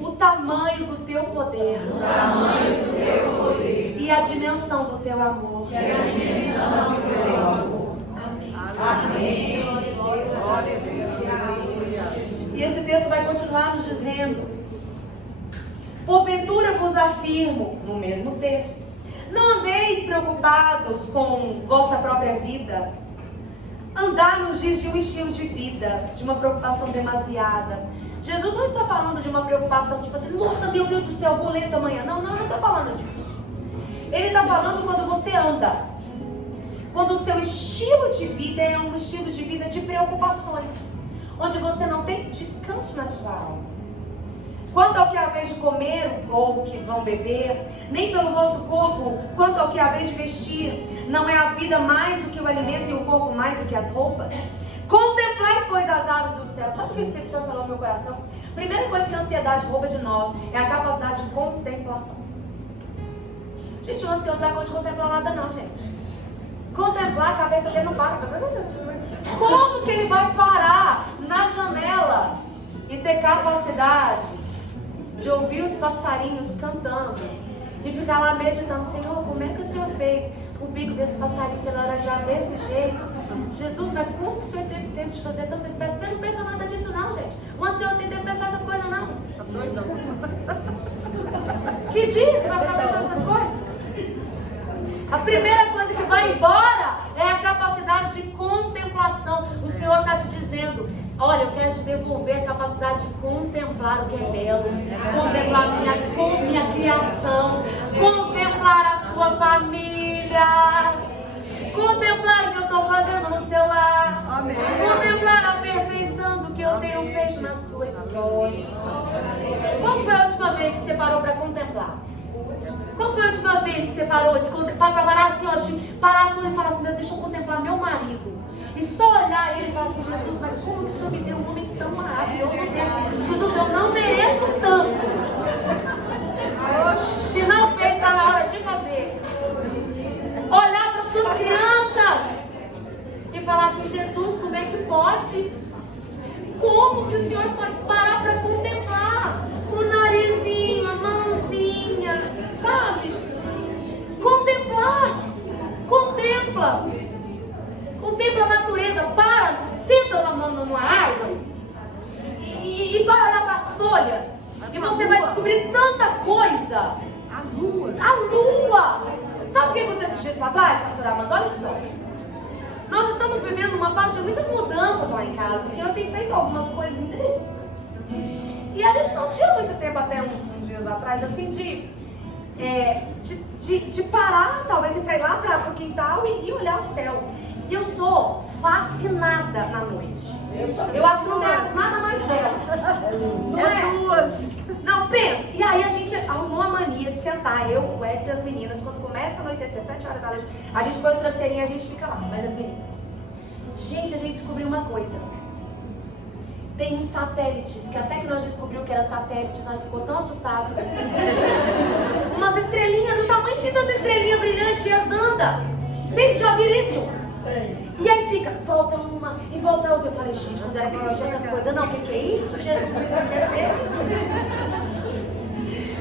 o tamanho do teu poder e a dimensão do teu amor. Amém. E esse texto vai continuar nos dizendo, porventura vos afirmo, no mesmo texto, não andeis preocupados com vossa própria vida. Andar nos dias de um estilo de vida, de uma preocupação demasiada. Jesus não está falando de uma preocupação tipo assim, nossa, meu Deus do céu, boleto amanhã. Não está falando disso. Ele está falando quando você anda. Quando o seu estilo de vida é um estilo de vida de preocupações, onde você não tem descanso na sua alma. Quanto ao que há a vez de comer ou que vão beber, nem pelo vosso corpo, quanto ao que há a vez de vestir, não é a vida mais do que o alimento e o corpo mais do que as roupas? Contemplai, pois, as aves do céu. Sabe o que o Espírito Santo falou no meu coração? Primeira coisa que a ansiedade rouba de nós é a capacidade de contemplação. Gente, o ansioso não dá conta de contemplar nada não, gente. Contemplar, a cabeça dele não para. Como que ele vai parar na janela e ter capacidade de ouvir os passarinhos cantando e ficar lá meditando, Senhor, como é que o Senhor fez o bico desse passarinho ser laranjado desse jeito? Jesus, mas como que o Senhor teve tempo de fazer tanta espécie? Você não pensa nada disso não, gente. O ansioso tem tempo de pensar essas coisas não. Tá doido não. Que dia que vai ficar pensando essas coisas? A primeira coisa que vai embora é a capacidade de contemplação. O Senhor está te dizendo, olha, eu quero te devolver a capacidade de contemplar o que é belo, contemplar minha criação, contemplar a sua família, contemplar o que eu estou fazendo no seu lar, amém. Contemplar a perfeição do que eu tenho feito na sua história. Qual foi a última vez que você parou para contemplar? Qual foi a última vez que você parou para parar assim, ó, de parar tudo e falar assim, meu, deixa eu contemplar meu marido? E só olhar ele e falar assim, Jesus, mas como que o Senhor me deu um homem tão maravilhoso desse? Jesus, eu não mereço tanto. Se não fez, está na hora de fazer. Olhar para suas crianças e falar assim, Jesus, como é que pode? Como que o Senhor pode parar para contemplar o narizinho, a mãozinha, sabe? Contemplar. Contempla. vai descobrir tanta coisa. A lua. A lua! Sabe o que aconteceu esses dias para trás, pastora Amanda? Olha só. Nós estamos vivendo uma fase de muitas mudanças lá em casa. O Senhor tem feito algumas coisas interessantes. E a gente não tinha muito tempo, até uns dias atrás, assim, de parar, talvez ir para lá para o quintal e olhar o céu. E eu sou fascinada na noite. Eu acho que não tem nada mais dela. Não é? Duas. Não, pensa. E aí a gente arrumou a mania de sentar, eu, o Ed e as meninas, quando começa a anoitecer, 7 horas da noite, a gente põe os travesseirinhos e a gente fica lá, mas as meninas. Gente, a gente descobriu uma coisa. Tem uns satélites, que até que nós descobriu que era satélite, nós ficou tão assustados. Umas estrelinhas, do tamanho das estrelinhas brilhantes, e as anda. Vocês já viram isso? E aí fica, volta uma e volta outra. Eu falei, gente, quando era crente essas coisas, não, o que é isso? Jesus Cristo, exagera mesmo.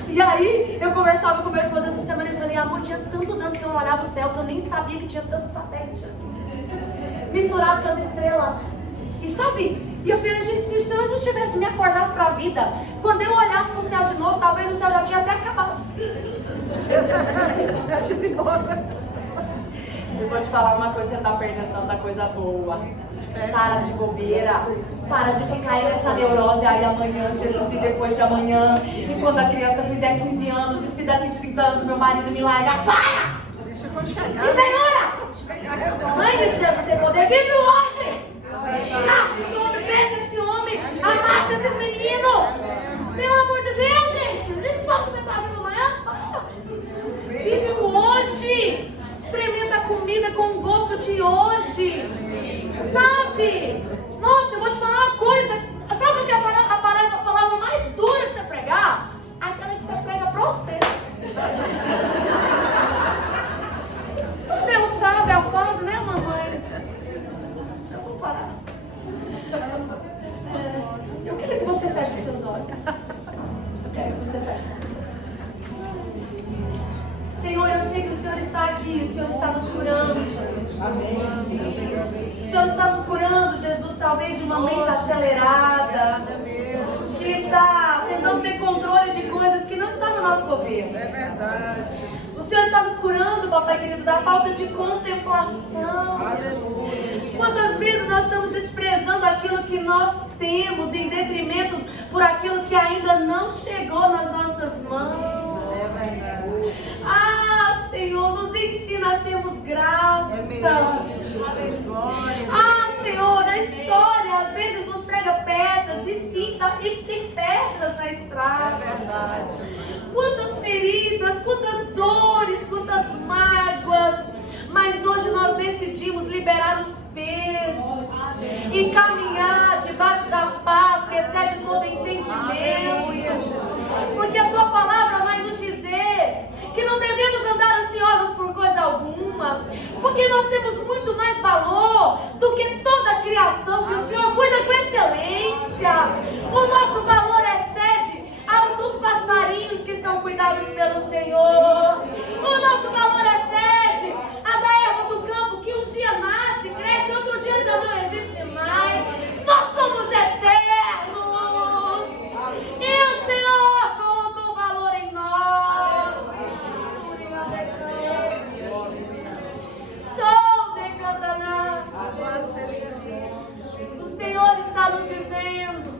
E aí, eu conversava com meu esposo essa semana e falei, amor, tinha tantos anos que eu não olhava o céu, que eu nem sabia que tinha tantos satélites assim, misturado com as estrelas. E sabe, e eu falei, gente, se o Senhor não tivesse me acordado para a vida, quando eu olhasse para o céu de novo, talvez o céu já tinha até acabado. Eu vou te falar uma coisa, você tá perdendo tanta coisa boa. Para de bobeira. Para de ficar aí nessa neurose aí amanhã, Jesus, e depois de amanhã. E quando a criança fizer 15 anos, e se daqui 30 anos meu marido me larga, para! Deixa eu chegar. E Senhora! Sangue de Jesus tem poder, vive hoje! Esse homem, beija esse homem, amassa esses meninos! Pelo amor de Deus, gente! A gente sabe que tá vivo amanhã? Para! Vive o hoje! Experimenta a comida com o gosto de hoje. Sabe? Nossa, eu vou te falar uma coisa. Sabe o que é a palavra mais dura que você pregar? Aquela que você prega pra você. Só Deus sabe a fase, né, mamãe? Já vou parar. Eu quero que você feche seus olhos. Eu quero que você feche seus olhos. Senhor, eu sei que o Senhor está aqui, o Senhor está nos curando, Jesus. Amém. O Senhor está nos curando, Jesus, talvez de uma mente acelerada, que está tentando ter controle de coisas que não estão no nosso governo. É verdade. O Senhor está nos curando, papai querido, da falta de contemplação. Quantas vezes nós estamos desprezando aquilo que nós temos em detrimento por aquilo que ainda não chegou nas nossas mãos. Ah, Senhor, nos ensina a sermos gratas. Ah, Senhor, a história às vezes nos prega peças e sim, e tem pedras na estrada. Quantas feridas, quantas dores, quantas mágoas. Mas hoje nós decidimos liberar os pesos e caminhar debaixo da paz que excede todo entendimento. Porque a tua palavra vai nos dizer que não devemos andar ansiosos por coisa alguma, porque nós temos muito mais valor do que toda a criação que o Senhor cuida com excelência. O nosso valor excede ao dos passarinhos que são cuidados pelo Senhor. O nosso valor excede a da erva do campo que um dia nasce, cresce e outro dia já não existe mais. Nós somos eternos e o Senhor colocou valor em nós. Sou decantana. O Senhor está nos dizendo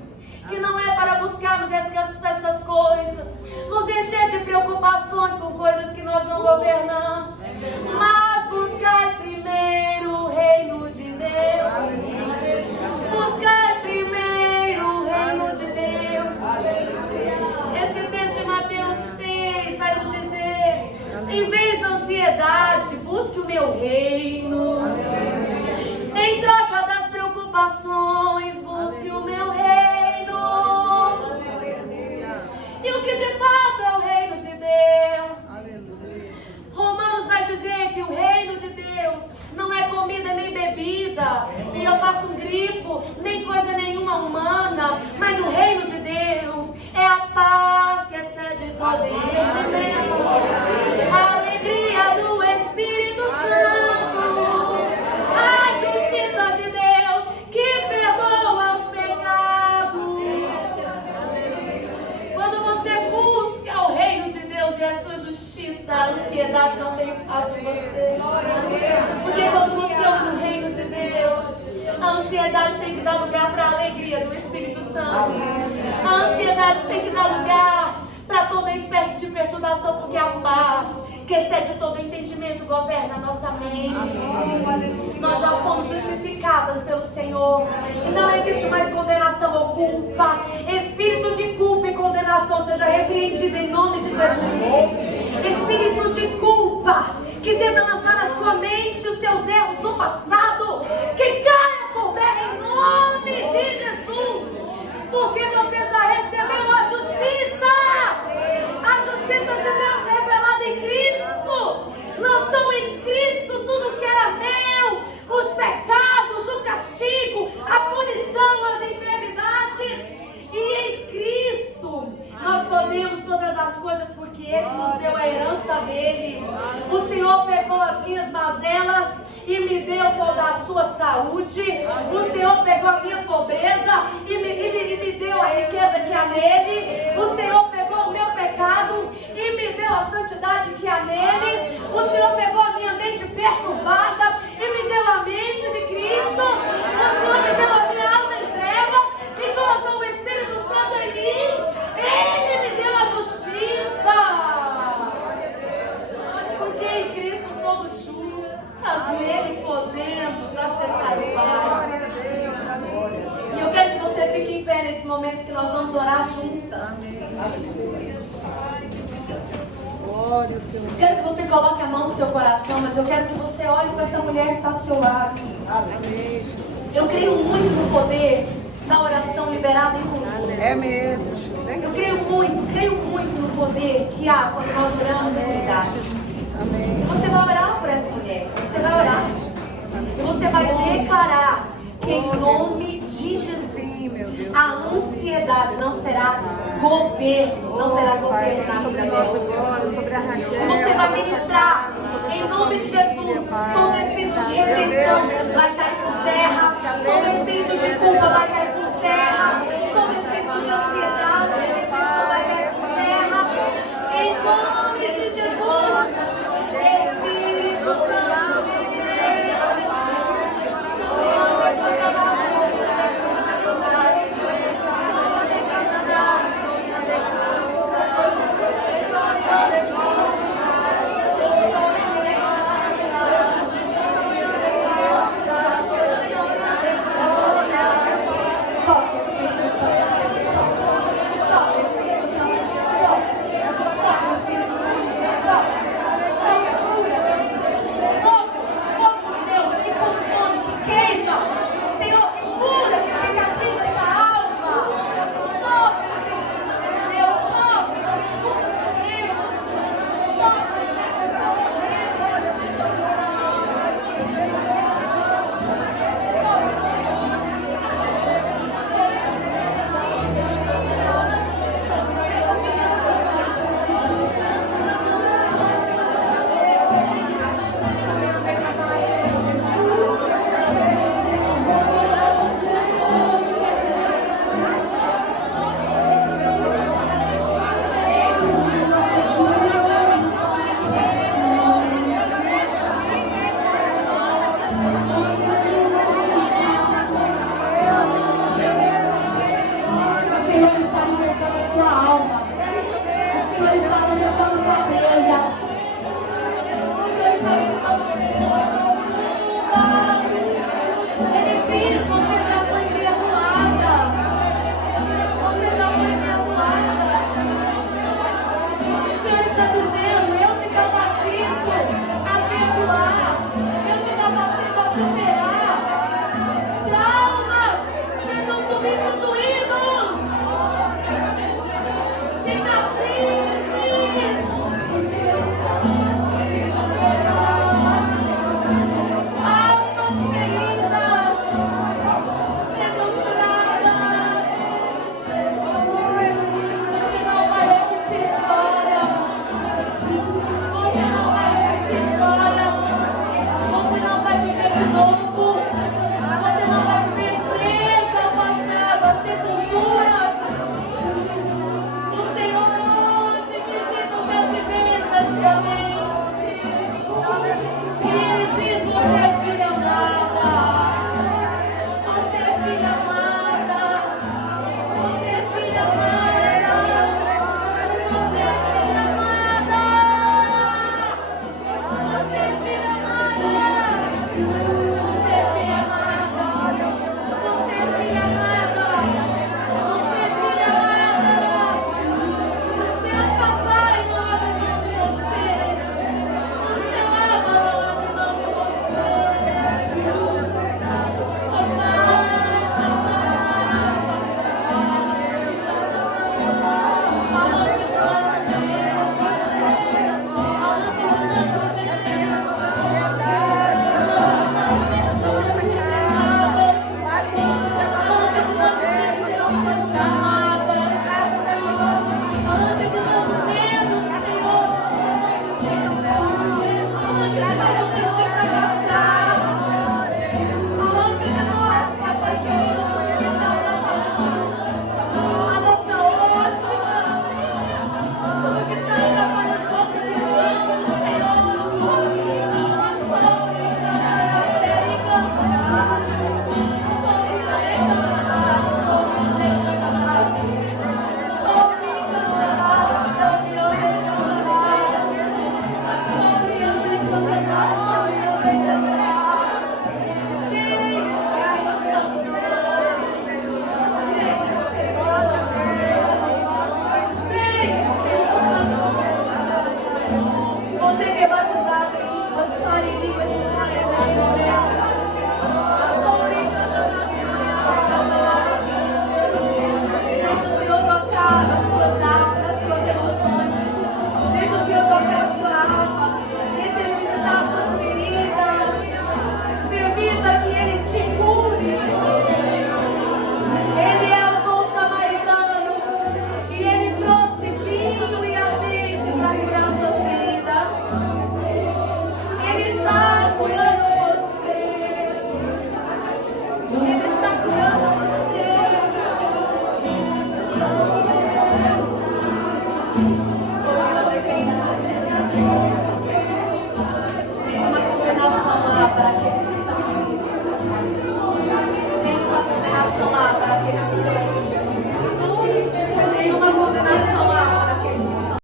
que não é para buscarmos essas coisas, nos encher de preocupações com coisas que nós não governamos, mas buscar primeiro o reino de Deus. Buscar primeiro o reino de Deus. Esse texto de Mateus 6 vai nos dizer: em vez da ansiedade, busque o meu reino. Em troca das preocupações, busque o meu reino. E o que de fato é o reino de Deus? Romanos vai dizer que o reino de Deus não é comida nem bebida, e eu faço um grifo, nem coisa nenhuma humana, mas o reino de Deus é a paz que excede todo entendimento, a alegria do Espírito Santo. justiça, a ansiedade não tem espaço em você. Porque quando buscamos o reino de Deus, a ansiedade tem que dar lugar para a alegria do Espírito Santo. A ansiedade tem que dar lugar para toda espécie de perturbação, porque a paz, que excede todo entendimento, governa a nossa mente. Nós já fomos justificadas pelo Senhor. E não existe mais condenação ou culpa. Espírito de culpa e condenação seja repreendido em nome de Jesus. Espírito de culpa que tenta lançar na sua mente os seus erros do passado, que caia por terra em nome de Jesus. Porque você já recebeu a justiça. A justiça de Deus revelada em Cristo. Lançou em Cristo tudo que era meu. Os pecados, o castigo, a punição, as enfermidades. E em Cristo nós podemos todas as coisas, porque Ele nos deu a herança dele. O Senhor pegou as minhas mazelas e me deu toda a sua saúde. O Senhor pegou a minha pobreza e me deu a riqueza que há nele. O Senhor pegou o meu pecado e me deu a santidade que há nele. O Senhor pegou a minha mente perturbada e me deu a mente de Cristo. O Senhor me deu a minha alma em trevas e colocou o Espírito Santo em mim. Ele me deu a justiça. Porque em Cristo somos justas, nele podemos acessar o Pai. E eu quero que você fique em pé nesse momento que nós vamos orar juntas. Quero que você coloque a mão no seu coração, mas eu quero que você olhe para essa mulher que está do seu lado. Eu creio muito no poder da oração liberada em conjunto. É mesmo. Eu creio muito no poder que há quando nós oramos em unidade. E você vai orar por essa mulher. Você vai orar. E você vai declarar que em nome de Jesus a ansiedade não será governo. Não terá governo na vida dela. E você vai ministrar em nome de Jesus. Todo espírito de rejeição vai cair por terra. Todo espírito de culpa vai cair por